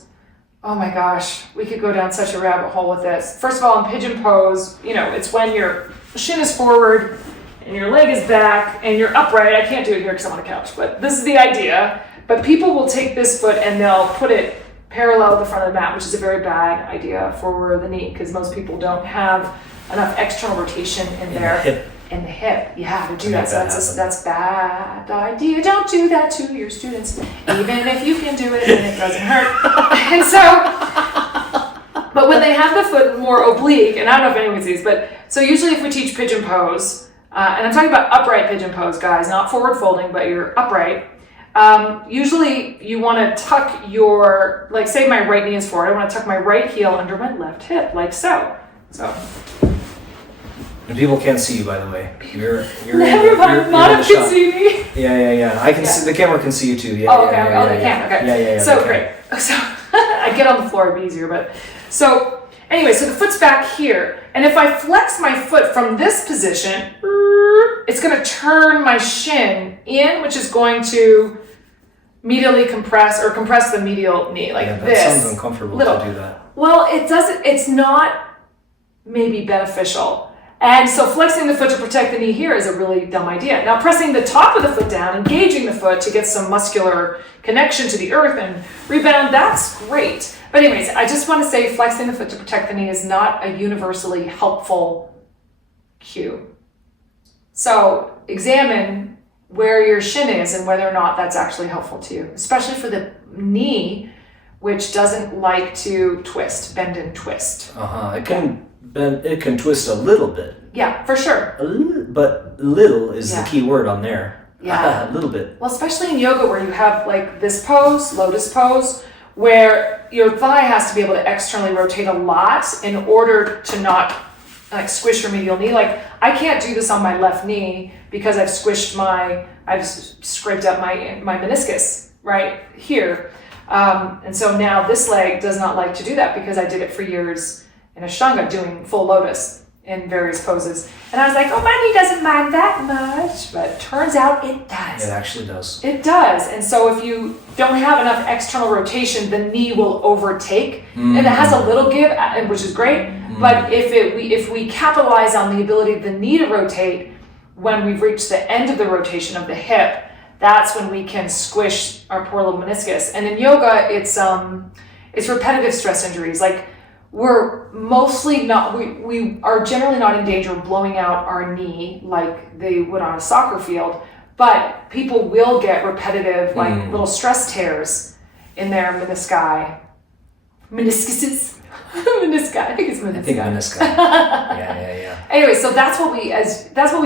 oh my gosh, we could go down such a rabbit hole with this. First of all, in pigeon pose, it's when your shin is forward and your leg is back and you're upright. I can't do it here because I'm on a couch, but this is the idea. But people will take this foot and they'll put it parallel to the front of the mat, which is a very bad idea for the knee because most people don't have enough external rotation in the hip. Yeah, to do that. So that's bad idea. Don't do that to your students, even if you can do it and it doesn't hurt. And so, but when they have the foot more oblique, and I don't know if anyone sees, but so usually if we teach pigeon pose, and I'm talking about upright pigeon pose, guys, not forward folding, but you're upright. Usually you want to tuck your, like, say my right knee is forward. I want to tuck my right heel under my left hip, like so. So. And people can't see you, by the way. You're Mona can see me. Yeah. I can see, the camera can see you too. They can. Okay. Yeah. So great. So I get on the floor, it'd be easier, but so anyway, so the foot's back here, and if I flex my foot from this position, it's going to turn my shin in, which is going to medially compress or compress the medial knee like this. Sounds uncomfortable to do that. Well, it doesn't. It's not. may be beneficial. And so flexing the foot to protect the knee here is a really dumb idea. Now pressing the top of the foot down, engaging the foot to get some muscular connection to the earth and rebound, that's great. But anyways, I just want to say flexing the foot to protect the knee is not a universally helpful cue. So examine where your shin is and whether or not that's actually helpful to you, especially for the knee, which doesn't like to bend and twist. It can bend, it can twist a little bit. Yeah, for sure. But little is the key word on there. Yeah. A little bit. Well, especially in yoga where you have like this pose, lotus pose, where your thigh has to be able to externally rotate a lot in order to not like squish your medial knee. Like I can't do this on my left knee because I've scraped up my meniscus right here. And so now this leg does not like to do that because I did it for years in Ashtanga doing full lotus in various poses. And I was like, oh, my knee doesn't mind that much. But turns out it does. It actually does. It does. And so if you don't have enough external rotation, the knee will overtake. And it has a little give, which is great. But if we capitalize on the ability of the knee to rotate when we've reached the end of the rotation of the hip, that's when we can squish our poor little meniscus. And in yoga, it's repetitive stress injuries. Like we're mostly not, we are generally not in danger of blowing out our knee like they would on a soccer field, but people will get repetitive like little stress tears in their meniscuses. Menisci, I think it's menisci. I think menisci. Yeah. Anyway, so that's what we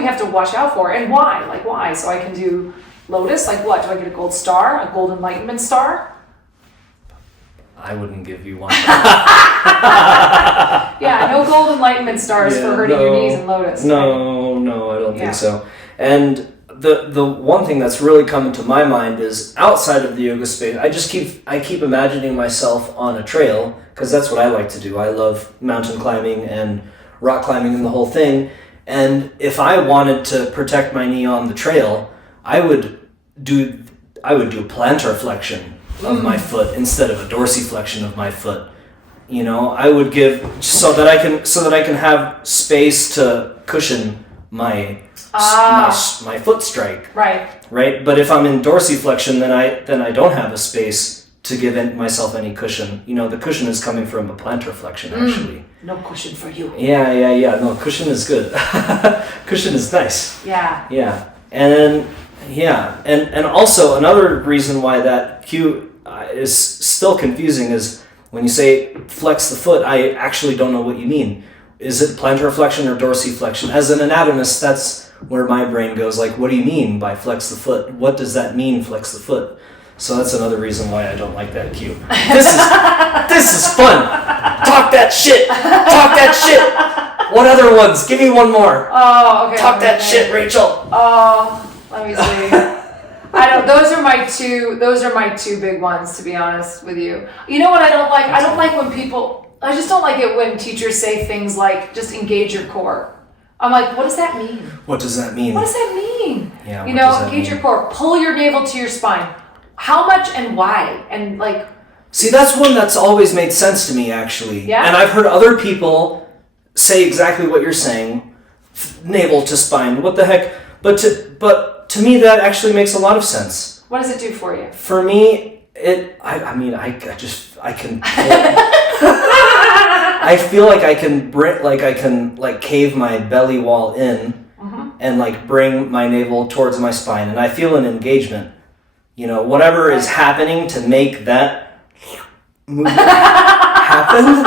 have to watch out for. And why? Like why? So I can do lotus, like what? Do I get a gold star? A gold enlightenment star? I wouldn't give you one. Yeah, no gold enlightenment stars for hurting your knees in lotus. No, I don't think so. And the one thing that's really coming to my mind is outside of the yoga space, I keep imagining myself on a trail because that's what I like to do. I love mountain climbing and rock climbing and the whole thing. And if I wanted to protect my knee on the trail, I would do plantar flexion of my foot instead of a dorsiflexion of my foot. You know, I would give so that I can have space to cushion my foot strike. Right. But if I'm in dorsiflexion, then I don't have a space to give myself any cushion. You know, the cushion is coming from a plantar flexion actually. No cushion for you. Yeah. No, cushion is good. Cushion is nice. Yeah. And also another reason why that cue is still confusing is when you say flex the foot, I actually don't know what you mean. Is it plantar flexion or dorsiflexion? As an anatomist, that's where my brain goes, like, what do you mean by flex the foot? What does that mean, flex the foot? So that's another reason why I don't like that cue. This is fun. Talk that shit. What other ones? Give me one more. Oh, okay. Talk that shit, Rachel. Oh, let me see. I don't. Those are my two big ones, to be honest with you. You know what I don't like? I don't like when people. I just don't like it when teachers say things like, "Just engage your core." I'm like, what does that mean? What does that mean? Yeah. You know, engage your core. Pull your navel to your spine. How much and why? And like. See, that's one that's always made sense to me, actually. Yeah. And I've heard other people say exactly what you're saying, navel to spine. What the heck? But to me, that actually makes a lot of sense. What does it do for you? For me, I can. I feel like I can cave my belly wall in and like bring my navel towards my spine, and I feel an engagement. You know, whatever is happening to make that movement happen,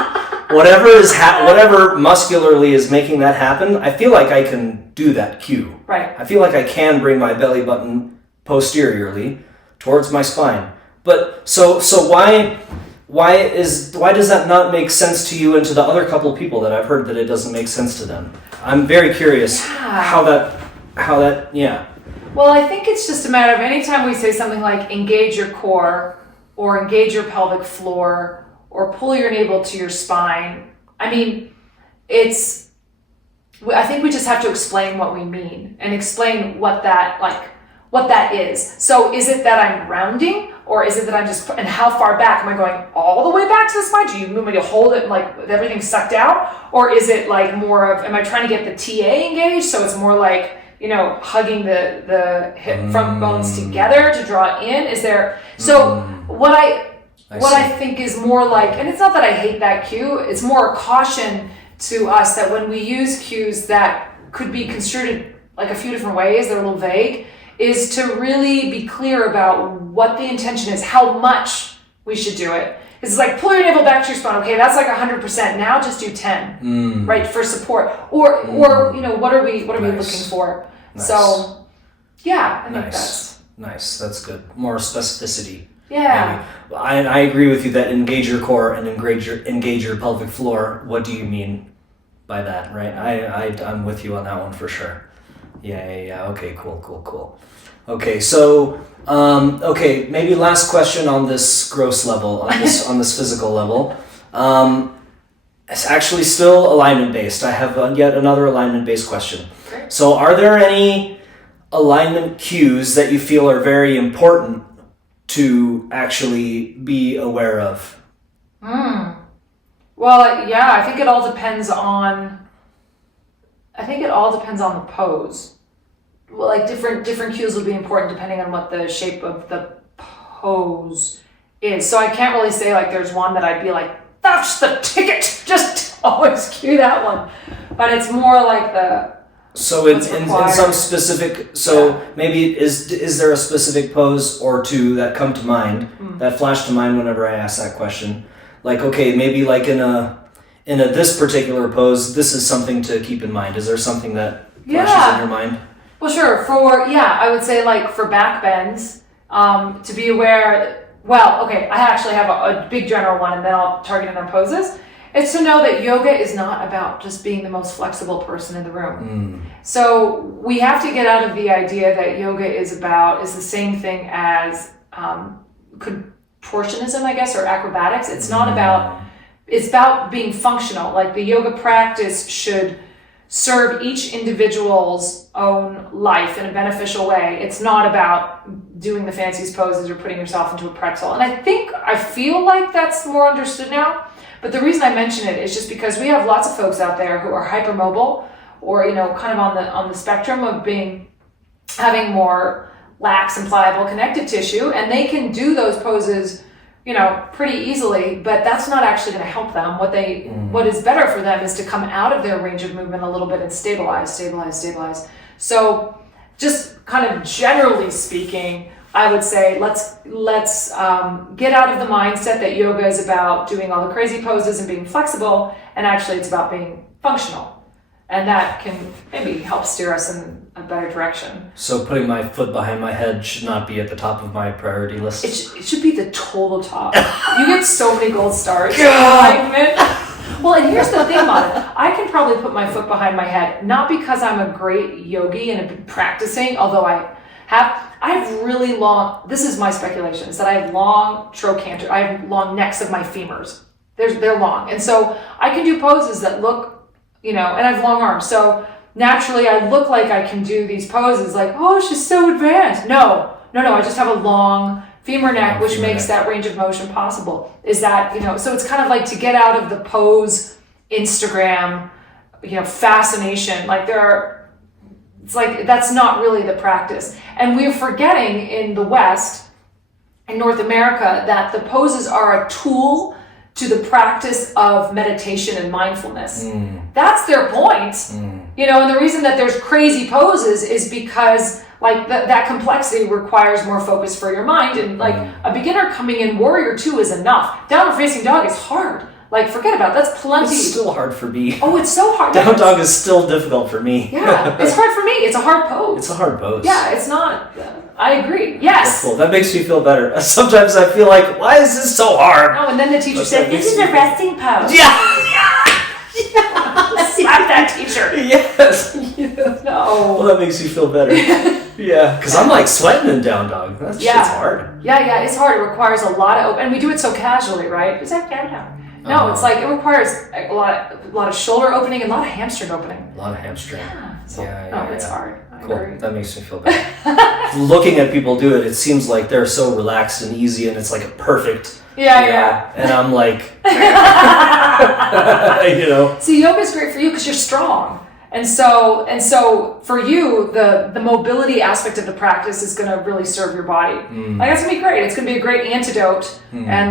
whatever muscularly is making that happen, I feel like I can do that cue. Right. I feel like I can bring my belly button posteriorly towards my spine. But so why does that not make sense to you and to the other couple people that I've heard that it doesn't make sense to them? I'm very curious how that. Well, I think it's just a matter of anytime we say something like engage your core or engage your pelvic floor or pull your navel to your spine. I mean, I think we just have to explain what we mean and explain what that is. So is it that I'm rounding, Or is it that I'm just, and how far back? Am I going all the way back to the spine? Do you want me to hold it like with everything sucked out? Or is it like more of, am I trying to get the TA engaged? So it's more like, hugging the hip front bones together to draw in? Is there, so what I think is more like, and it's not that I hate that cue, it's more a caution to us that when we use cues that could be construed like a few different ways, they're a little vague, is to really be clear about what the intention is, how much we should do it. It's like, pull your navel back to your spine. Okay, that's like 100%. Now just do 10, right, for support. Or what are we looking for? Nice. So, yeah, I think that's nice. That's good. More specificity. Yeah. I agree with you that engage your core and engage your pelvic floor. What do you mean by that, right? I'm with you on that one for sure. Yeah. Okay, cool. Okay, so maybe last question on this gross level, on this physical level. It's actually still alignment based. I have yet another alignment based question. Okay. So, are there any alignment cues that you feel are very important to actually be aware of? Well, yeah, I think it all depends on the pose. Well, like different cues will be important depending on what the shape of the pose is. So I can't really say like there's one that I'd be like, that's the ticket. Just always cue that one. But it's more like the. So in some specific, maybe is there a specific pose or two that come to mind that flash to mind whenever I ask that question? Like, okay, maybe like in a this particular pose, this is something to keep in mind. Is there something that flashes in your mind? Well, sure. I would say like for back bends, to be aware. Well, okay, I actually have a big general one, and then I'll target it on poses. It's to know that yoga is not about just being the most flexible person in the room. So we have to get out of the idea that yoga is the same thing as contortionism, I guess, or acrobatics. It's not about, it's about being functional. Like the yoga practice should serve each individual's own life in a beneficial way. It's not about doing the fanciest poses or putting yourself into a pretzel. And I feel like that's more understood now. But the reason I mention it is just because we have lots of folks out there who are hypermobile or, kind of on the spectrum of having more lax and pliable connective tissue, and they can do those poses, pretty easily, but that's not actually going to help them. What is better for them is to come out of their range of movement a little bit and stabilize. So just kind of generally speaking, I would say let's get out of the mindset that yoga is about doing all the crazy poses and being flexible, and actually it's about being functional, and that can maybe help steer us in a better direction. So putting my foot behind my head should not be at the top of my priority list. It should be the total top. You get so many gold stars. Well, and here's the thing about it. I can probably put my foot behind my head, not because I'm a great yogi and have been practicing, although I have really long, this is my speculation, is that I have long trochanter, I have long necks of my femurs. They're long. And so I can do poses that look, and I have long arms. So naturally I look like I can do these poses like, oh, she's so advanced. No, I just have a long femur neck, which makes that range of motion possible. Is that, so it's kind of like to get out of the pose Instagram, fascination. Like it's like, that's not really the practice. And we're forgetting in the West, in North America, that the poses are a tool to the practice of meditation and mindfulness. That's their point. And the reason that there's crazy poses is because like that complexity requires more focus for your mind. And like a beginner coming in, warrior 2 is enough. Downward facing dog is hard. Like, forget about it. That's plenty. It's still hard for me. Oh, it's so hard. Down dog is still difficult for me. Yeah, it's hard for me. It's a hard pose. It's a hard pose. Yeah, it's not. I agree. Yes. That's cool. That makes me feel better. Sometimes I feel like, why is this so hard? Oh, and then the teacher said, this is a resting pose. Yeah. Slap that teacher. Yes. No. Well, that makes you feel better. Yeah, because I'm like sweating in down dog. That shit's hard. Yeah, it's hard. It requires a lot of, and we do it so casually, right? Is that down dog? No, it's like it requires a lot of shoulder opening and a lot of hamstring opening. A lot of hamstring. Yeah. So it's hard. I Cool. agree. That makes me feel better. Looking at people do it seems like they're so relaxed and easy, and it's like a perfect. Yeah. And I'm like, See, yoga is great for you because you're strong. And so for you, the mobility aspect of the practice is going to really serve your body. Like, that's going to be great. It's going to be a great antidote and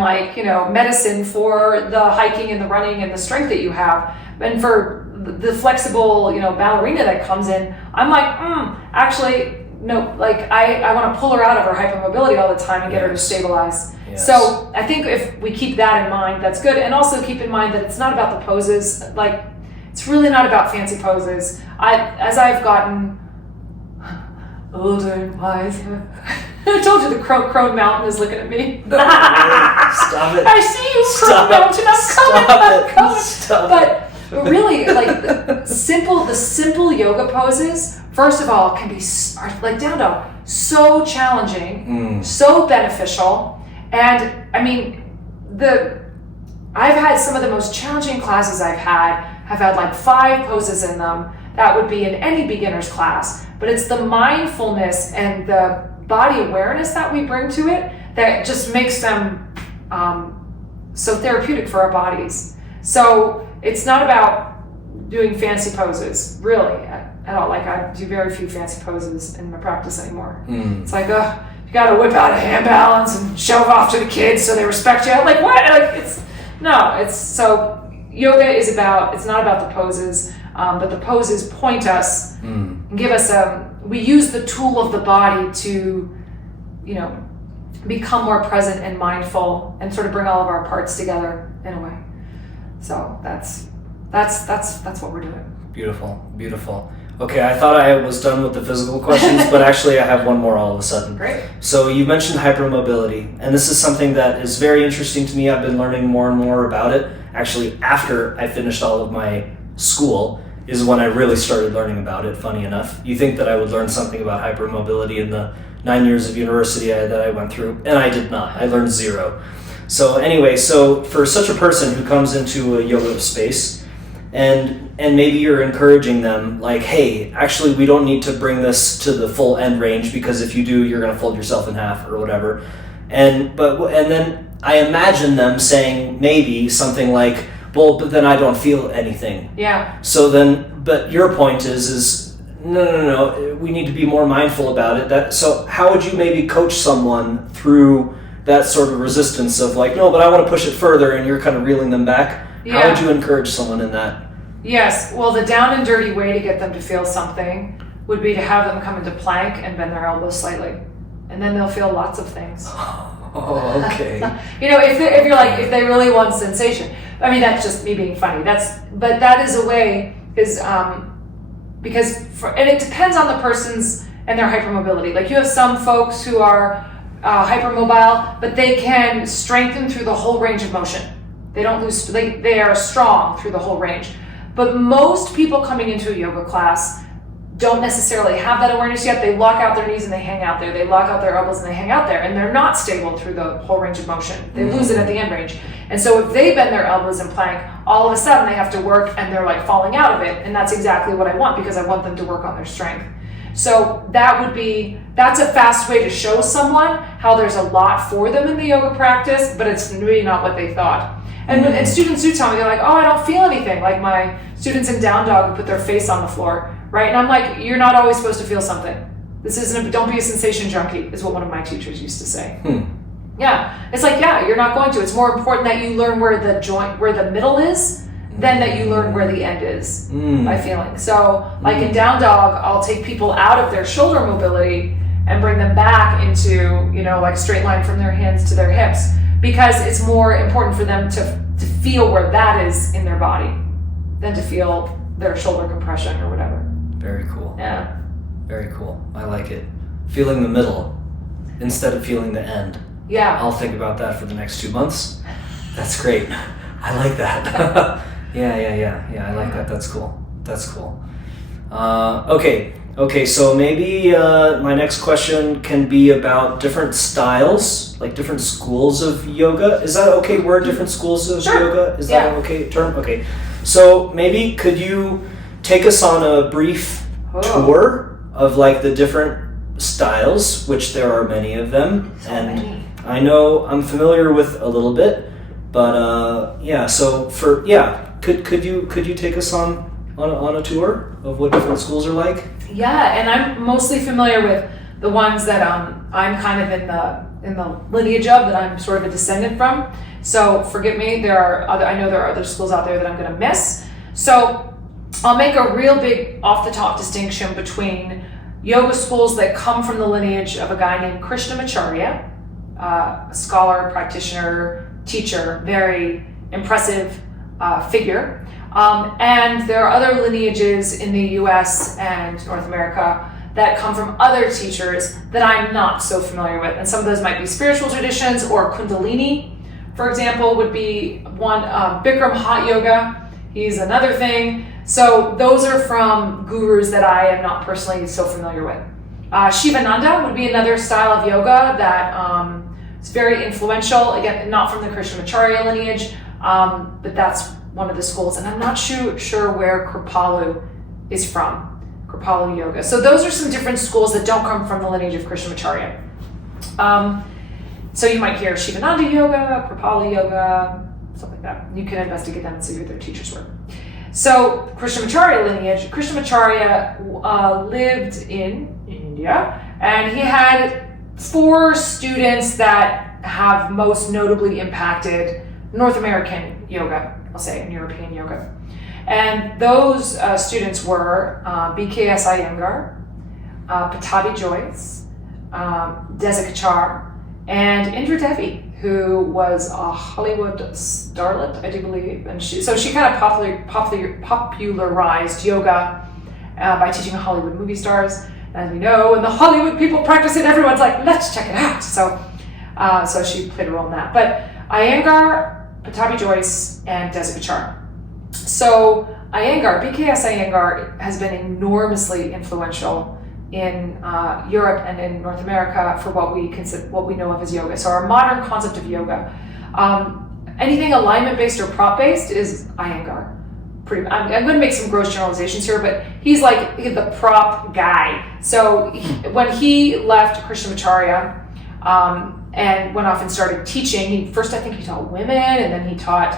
medicine for the hiking and the running and the strength that you have. And for the flexible, ballerina that comes in, I'm like, actually, no, like I want to pull her out of her hypermobility all the time and get her to stabilize. Yes. So I think if we keep that in mind, that's good. And also keep in mind that it's not about the poses. Like, it's really not about fancy poses. As I've gotten older and wiser, I told you the Crone Mountain is looking at me. Stop it. I see you, Crone Mountain. I'm coming. Stop it. But really, like the simple yoga poses, first of all, can be like down dog, so challenging, so beneficial, and I mean, I've had some of the most challenging classes I've had like 5 poses in them. That would be in any beginner's class, but it's the mindfulness and the body awareness that we bring to it that just makes them so therapeutic for our bodies. So it's not about doing fancy poses, really, at all. Like, I do very few fancy poses in my practice anymore. It's like, you gotta whip out a hand balance and show off to the kids so they respect you. Like, what? Like, so yoga is it's not about the poses, but the poses point us and give us we use the tool of the body to, become more present and mindful and sort of bring all of our parts together in a way. So that's what we're doing. Beautiful. Okay, I thought I was done with the physical questions, but actually I have one more all of a sudden. Great. So you mentioned hypermobility, and this is something that is very interesting to me. I've been learning more and more about it. Actually, after I finished all of my school is when I really started learning about it, funny enough. You think that I would learn something about hypermobility in the 9 years of university that I went through, and I did not. I learned 0. So anyway, for such a person who comes into a yoga space and maybe you're encouraging them like, hey, actually we don't need to bring this to the full end range, because if you do, you're going to fold yourself in half or whatever. And then I imagine them saying maybe something like, well, but then I don't feel anything. Yeah. So then, but your point is no, we need to be more mindful about it. So how would you maybe coach someone through that sort of resistance of like, no, but I want to push it further, and you're kind of reeling them back? Yeah. How would you encourage someone in that? Yes, well, the down and dirty way to get them to feel something would be to have them come into plank and bend their elbows slightly, and then they'll feel lots of things. Oh, okay. if they really want sensation. I mean, that's just me being funny. But that is a way, and it depends on the person's and their hypermobility. Like, you have some folks who are hypermobile, but they can strengthen through the whole range of motion. They don't lose. They are strong through the whole range. But most people coming into a yoga class don't necessarily have that awareness yet. They lock out their knees and they hang out there. They lock out their elbows and they hang out there, and they're not stable through the whole range of motion. They lose it at the end range. And so if they bend their elbows in plank, all of a sudden they have to work and they're like falling out of it. And that's exactly what I want, because I want them to work on their strength. So that's a fast way to show someone how there's a lot for them in the yoga practice, but it's really not what they thought. And students do tell me, they're like, oh, I don't feel anything. Like my students in Down Dog who put their face on the floor, right? And I'm like, you're not always supposed to feel something. Don't be a sensation junkie, is what one of my teachers used to say. Yeah, it's like, you're not going to. It's more important that you learn where the middle is, than that you learn where the end is by feeling. So like in Down Dog, I'll take people out of their shoulder mobility and bring them back into, like a straight line from their hands to their hips, because it's more important for them to feel where that is in their body than to feel their shoulder compression or whatever. Very cool. Yeah. Very cool. I like it. Feeling the middle instead of feeling the end. Yeah. I'll think about that for the next 2 months. That's great. I like that. Yeah. I like that. That's cool. Okay, so maybe my next question can be about different styles, like different schools of yoga. Is that okay? We're different schools of yoga? Is that an okay term? Okay. So maybe could you take us on a brief tour of like the different styles, which there are many of them, and I know I'm familiar with a little bit, but could you take us on a tour of what different schools are like? Yeah, and I'm mostly familiar with the ones that I'm kind of in the lineage of, that I'm sort of a descendant from. So forgive me, I know there are other schools out there that I'm going to miss. So I'll make a real big off-the-top distinction between yoga schools that come from the lineage of a guy named Krishnamacharya, a scholar, practitioner, teacher, very impressive figure. And there are other lineages in the US and North America that come from other teachers that I'm not so familiar with. And some of those might be spiritual traditions, or Kundalini, for example, would be one. Bikram Hot Yoga, he's another thing. So those are from gurus that I am not personally so familiar with. Shivananda would be another style of yoga that is very influential. Again, not from the Krishnamacharya lineage, but that's one of the schools. And I'm not sure where Kripalu is from, Kripalu Yoga. So those are some different schools that don't come from the lineage of Krishnamacharya. So you might hear Shivananda Yoga, Kripalu Yoga, stuff like that. You can investigate them and see who their teachers were. So Krishnamacharya lineage, Krishnamacharya lived in India, and he had 4 students that have most notably impacted North American yoga, I'll say, and European yoga. And those students were B.K.S. Iyengar, Patabi Joyce, Desikachar, and Indra Devi, who was a Hollywood starlet, I do believe. And she kind of popularized yoga by teaching Hollywood movie stars. As we know, when the Hollywood people practice it, everyone's like, let's check it out. So she played a role in that. But Iyengar, Patabi Joyce, and Desikachar. So Iyengar, BKS Iyengar, has been enormously influential in Europe and in North America for what we know of as yoga. So our modern concept of yoga, anything alignment-based or prop-based is Iyengar. I'm going to make some gross generalizations here, but he's like the prop guy. So when he left Krishnamacharya and went off and started teaching, I think he taught women, and then he taught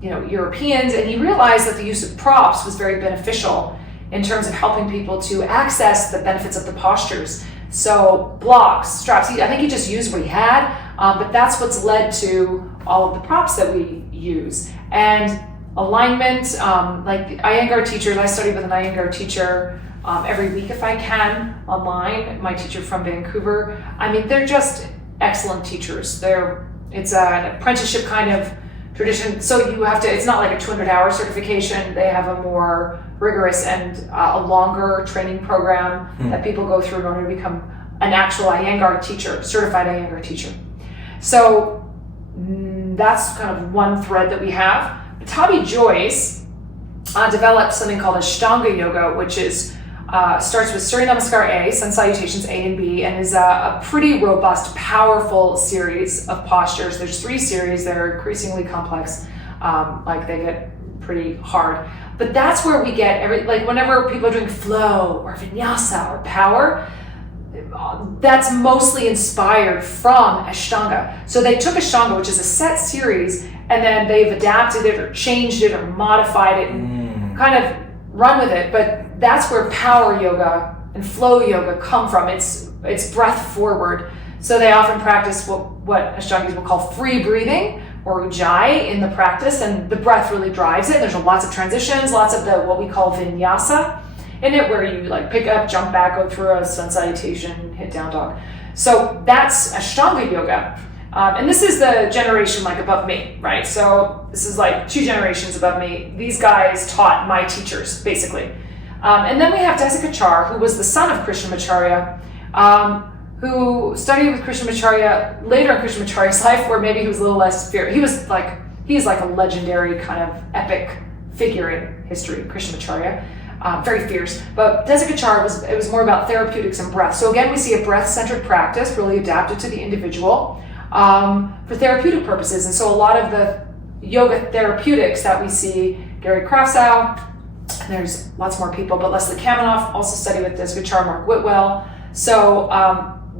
Europeans, and he realized that the use of props was very beneficial in terms of helping people to access the benefits of the postures. So blocks, straps, I think he just used what he had, but that's what's led to all of the props that we use. And alignment, like Iyengar teachers, I study with an Iyengar teacher every week if I can, online, my teacher from Vancouver. I mean, they're just excellent teachers. It's an apprenticeship kind of tradition, so it's not like a 200-hour certification. They have a more rigorous and a longer training program that people go through in order to become an actual Iyengar teacher, certified Iyengar teacher. So that's kind of one thread that we have. Patabi Joyce developed something called Ashtanga Yoga, which is starts with Surya Namaskar A, Sun Salutations A and B, and is a pretty robust, powerful series of postures. There's 3 series that are increasingly complex, like they get pretty hard. But that's where we get whenever people are doing flow or vinyasa or power, that's mostly inspired from Ashtanga. So they took Ashtanga, which is a set series, and then they've adapted it or changed it or modified it and kind of run with it. But that's where power yoga and flow yoga come from. It's breath forward. So they often practice what Ashtangis will call free breathing, or ujjayi, in the practice, and the breath really drives it. There's lots of transitions, lots of what we call vinyasa in it, where you like pick up, jump back, go through a sun salutation, hit down dog. So that's Ashtanga yoga. And this is the generation like above me, right? So this is like 2 generations above me. These guys taught my teachers, basically. And then we have Desikachar, who was the son of Krishnamacharya, who studied with Krishnamacharya later in Krishnamacharya's life, where maybe he was a little less feared. He's like a legendary kind of epic figure in history, Krishnamacharya. Very fierce. But Desikachar was more about therapeutics and breath. So again, we see a breath-centered practice, really adapted to the individual for therapeutic purposes. And so a lot of the yoga therapeutics that we see, Gary Krasow, there's lots more people, but Leslie Kaminoff also studied with this, Vichar Mark Whitwell. So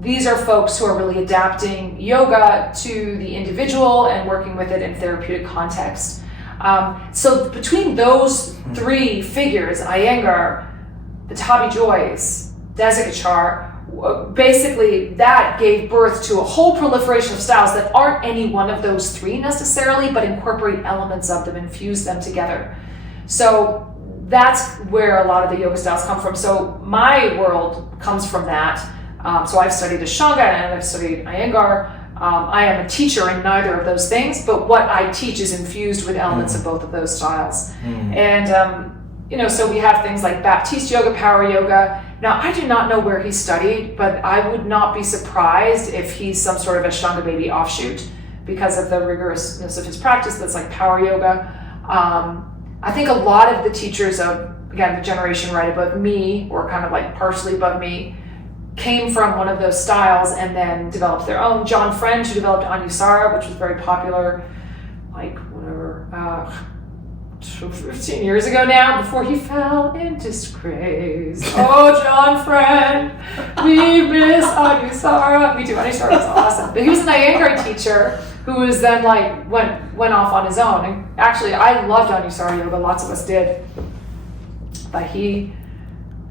these are folks who are really adapting yoga to the individual and working with it in therapeutic context. So between those three figures, Iyengar, Vatapi Joyce, Desikachar, basically that gave birth to a whole proliferation of styles that aren't any one of those three necessarily, but incorporate elements of them and fuse them together. So that's where a lot of the yoga styles come from. So my world comes from that. So I've studied Ashtanga and I've studied Iyengar. I am a teacher in neither of those things, but what I teach is infused with elements of both of those styles. And so we have things like Baptiste yoga, power yoga. Now, I do not know where he studied, but I would not be surprised if he's some sort of Ashtanga baby offshoot because of the rigorousness of his practice that's like power yoga. I think a lot of the teachers of, again, the generation right above me, or kind of like partially above me, came from one of those styles and then developed their own. John French, who developed Anusara, which was very popular, like whatever, 15 years ago now, before he fell in disgrace. Oh, John French, we miss Anusara. Me too, Anusara was awesome. But he was an Iyengar teacher who was then like went off on his own. And actually, I loved Anusara yoga, lots of us did. But he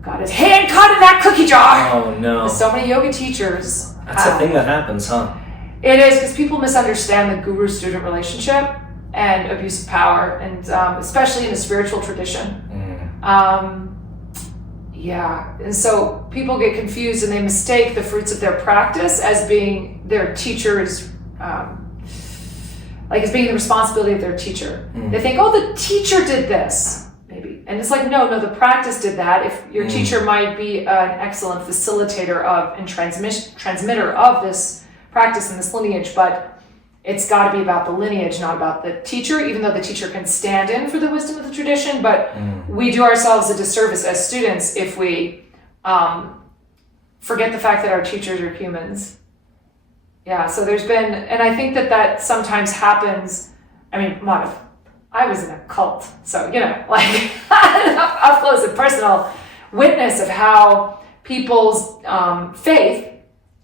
got his hand caught in that cookie jar. Oh no. With so many yoga teachers. That's a thing that happens, huh? It is, because people misunderstand the guru-student relationship and abuse of power, and especially in the spiritual tradition. And so people get confused and they mistake the fruits of their practice as being their teacher's, like as being the responsibility of their teacher. They think, oh, the teacher did this. Maybe. And it's like, no, the practice did that. If your teacher might be an excellent facilitator of and transmitter of this practice and this lineage, but it's got to be about the lineage, not about the teacher, even though the teacher can stand in for the wisdom of the tradition. But we do ourselves a disservice as students if we forget the fact that our teachers are humans. Yeah, so there's been, and I think that sometimes happens. I mean, I was in a cult, so, like up close and personal witness of how people's faith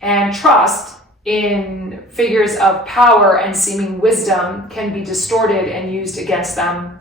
and trust in figures of power and seeming wisdom can be distorted and used against them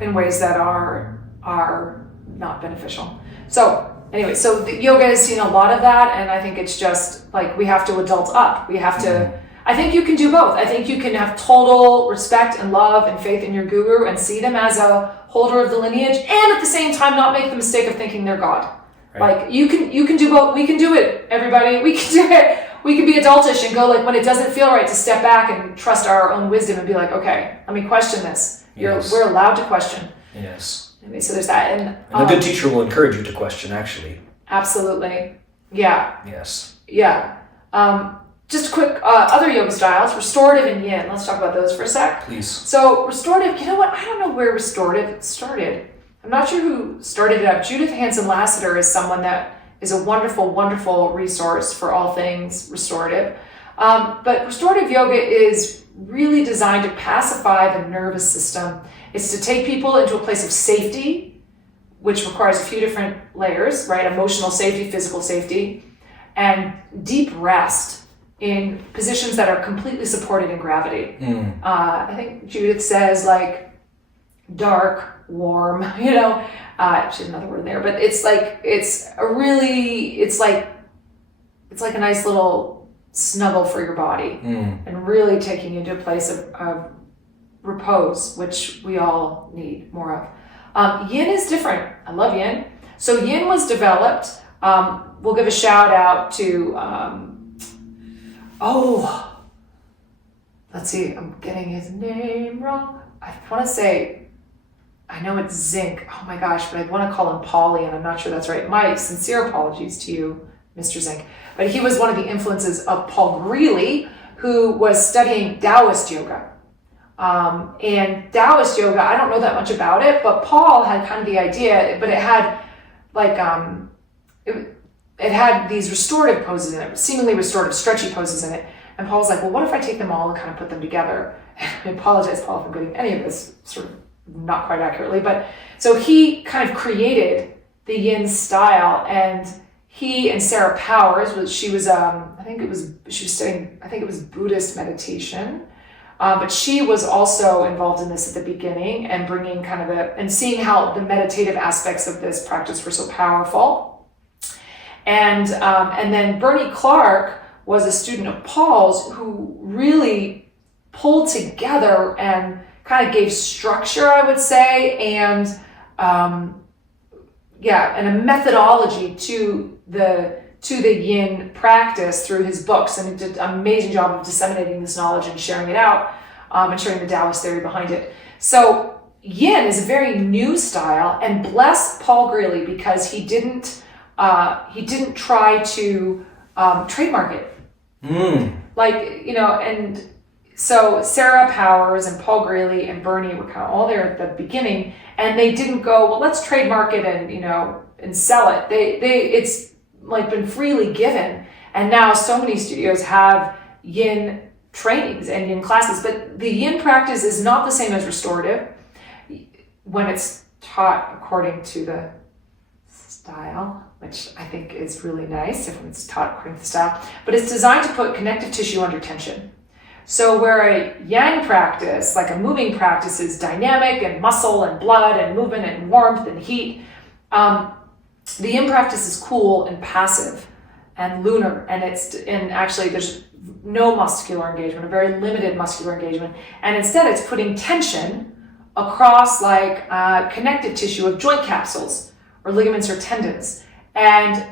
in ways that are not beneficial. So anyway, so the yoga has seen a lot of that, and I think it's just like we have to adult up. We have to. I think you can do both. I think you can have total respect and love and faith in your guru and see them as a holder of the lineage, and at the same time not make the mistake of thinking they're God. Right. Like you can do both. We can do it, everybody. We can do it. We can be adultish and go, like, when it doesn't feel right, to step back and trust our own wisdom and be like, okay, let me question this. Yes. We're allowed to question. Yes. Anyway, so there's that. And a good teacher will encourage you to question, actually. Absolutely. Yeah. Yes. Yeah. Just quick, other yoga styles, restorative and yin. Let's talk about those for a sec. Please. So restorative, you know what? I don't know where restorative started. I'm not sure who started it up. Judith Hanson-Lassiter is someone that is a wonderful, wonderful resource for all things restorative. But restorative yoga is really designed to pacify the nervous system. It's to take people into a place of safety, which requires a few different layers, right? Emotional safety, physical safety, and deep rest in positions that are completely supported in gravity. I think Judith says like dark, warm, she has another word there, but it's like a nice little snuggle for your body and really taking you into a place of repose, which we all need more of. Yin is different. I love yin. So yin was developed, we'll give a shout out to, let's see, I'm getting his name wrong. I want to say, I know it's Zink. Oh my gosh, but I want to call him Polly, and I'm not sure that's right. My sincere apologies to you, Mr. Zink. But he was one of the influences of Paul Greeley, who was studying Taoist yoga. And Taoist yoga, I don't know that much about it, but Paul had kind of the idea, but it had like, it had these restorative poses in it, seemingly restorative, stretchy poses in it. And Paul's like, well, what if I take them all and kind of put them together? And I apologize, Paul, if I'm getting any of this sort of not quite accurately, but so he kind of created the yin style, and he and Sarah Powers she was studying, I think it was Buddhist meditation, but she was also involved in this at the beginning and bringing kind of and seeing how the meditative aspects of this practice were so powerful. And then Bernie Clark was a student of Paul's who really pulled together and kind of gave structure, I would say, and and a methodology to the yin practice through his books, and he did an amazing job of disseminating this knowledge and sharing it out, and sharing the Taoist theory behind it. So yin is a very new style, and bless Paul Greeley because he didn't try to trademark it. And so Sarah Powers and Paul Greeley and Bernie were kind of all there at the beginning, and they didn't go, well, let's trademark it and sell it. It's like been freely given, and now so many studios have yin trainings and yin classes, but the yin practice is not the same as restorative when it's taught according to the style, which I think is really nice if it's taught according to the style, but it's designed to put connective tissue under tension. So where a yang practice, like a moving practice, is dynamic and muscle and blood and movement and warmth and heat, the yin practice is cool and passive and lunar, and actually there's no muscular engagement, a very limited muscular engagement, and instead it's putting tension across like connective tissue of joint capsules or ligaments or tendons, and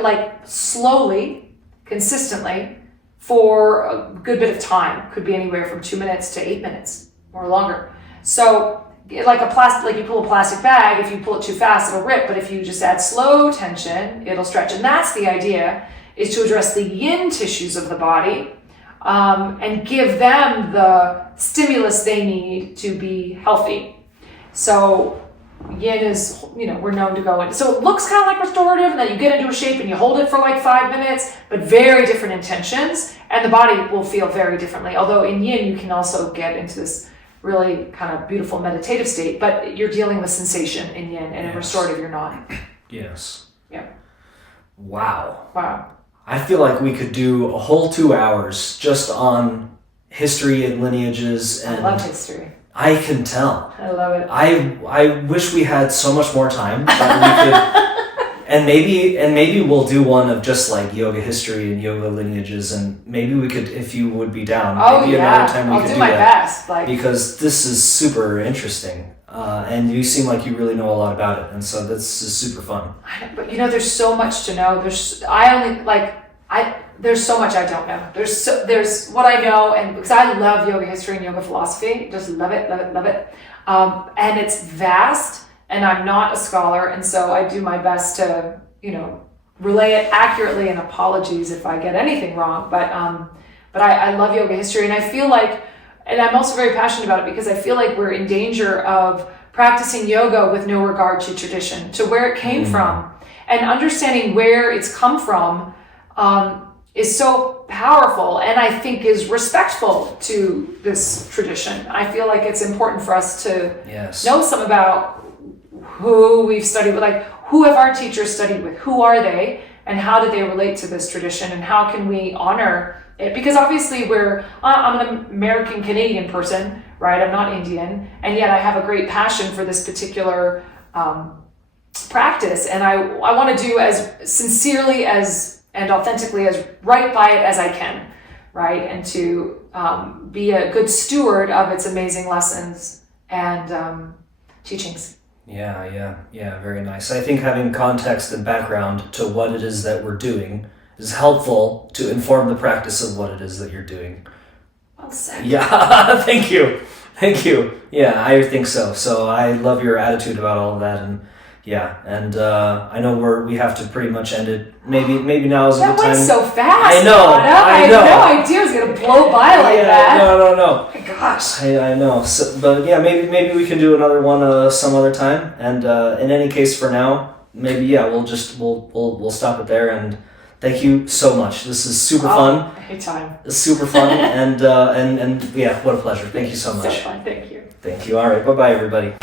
like slowly, consistently, for a good bit of time. Could be anywhere from 2 minutes to 8 minutes or longer. So like you pull a plastic bag, if you pull it too fast, it'll rip, but if you just add slow tension, it'll stretch. And that's the idea, is to address the yin tissues of the body, and give them the stimulus they need to be healthy. So yin is, we're known to go in. So it looks kind of like restorative, and then you get into a shape and you hold it for like 5 minutes, but very different intentions, and the body will feel very differently. Although in yin, you can also get into this really kind of beautiful meditative state, but you're dealing with sensation in yin, and in restorative, you're not. Yes. Yeah. Wow. I feel like we could do a whole 2 hours just on history and lineages. And I love history. I can tell. I love it. I wish we had so much more time that we could, and maybe we'll do one of just like yoga history and yoga lineages, and maybe we could, if you would be down, maybe another time we could do that. I'll do my best. Because this is super interesting, and you seem like you really know a lot about it, and so this is super fun. But there's so much to know. There's so much I don't know. There's what I know, and because I love yoga history and yoga philosophy, just love it. And it's vast, and I'm not a scholar, and so I do my best to, relay it accurately, and apologies if I get anything wrong. But I love yoga history, and I feel like, and I'm also very passionate about it because I feel like we're in danger of practicing yoga with no regard to tradition, to where it came from, and understanding where it's come from. Is so powerful, and I think is respectful to this tradition. I feel like it's important for us to know some about who we've studied with, like who have our teachers studied with, who are they, and how do they relate to this tradition, and how can we honor it? Because obviously I'm an American Canadian person, right? I'm not Indian, and yet I have a great passion for this particular practice, and I want to do as sincerely and authentically as right by it as I can, right? And to be a good steward of its amazing lessons and teachings. Yeah, very nice. I think having context and background to what it is that we're doing is helpful to inform the practice of what it is that you're doing. Well said. Yeah, thank you. Yeah, I think so. So I love your attitude about all of that, and I know we have to pretty much end it. Maybe now is a good time. That went so fast. I know. I had no idea it was gonna blow by like that. No. Oh my gosh. I know. So, but yeah, maybe we can do another one some other time. And in any case, for now, maybe we'll stop it there. And thank you so much. This is super fun. Anytime. It's super fun, and what a pleasure. Thank you so much. So fun. Thank you. Thank you. All right. Bye-bye, everybody.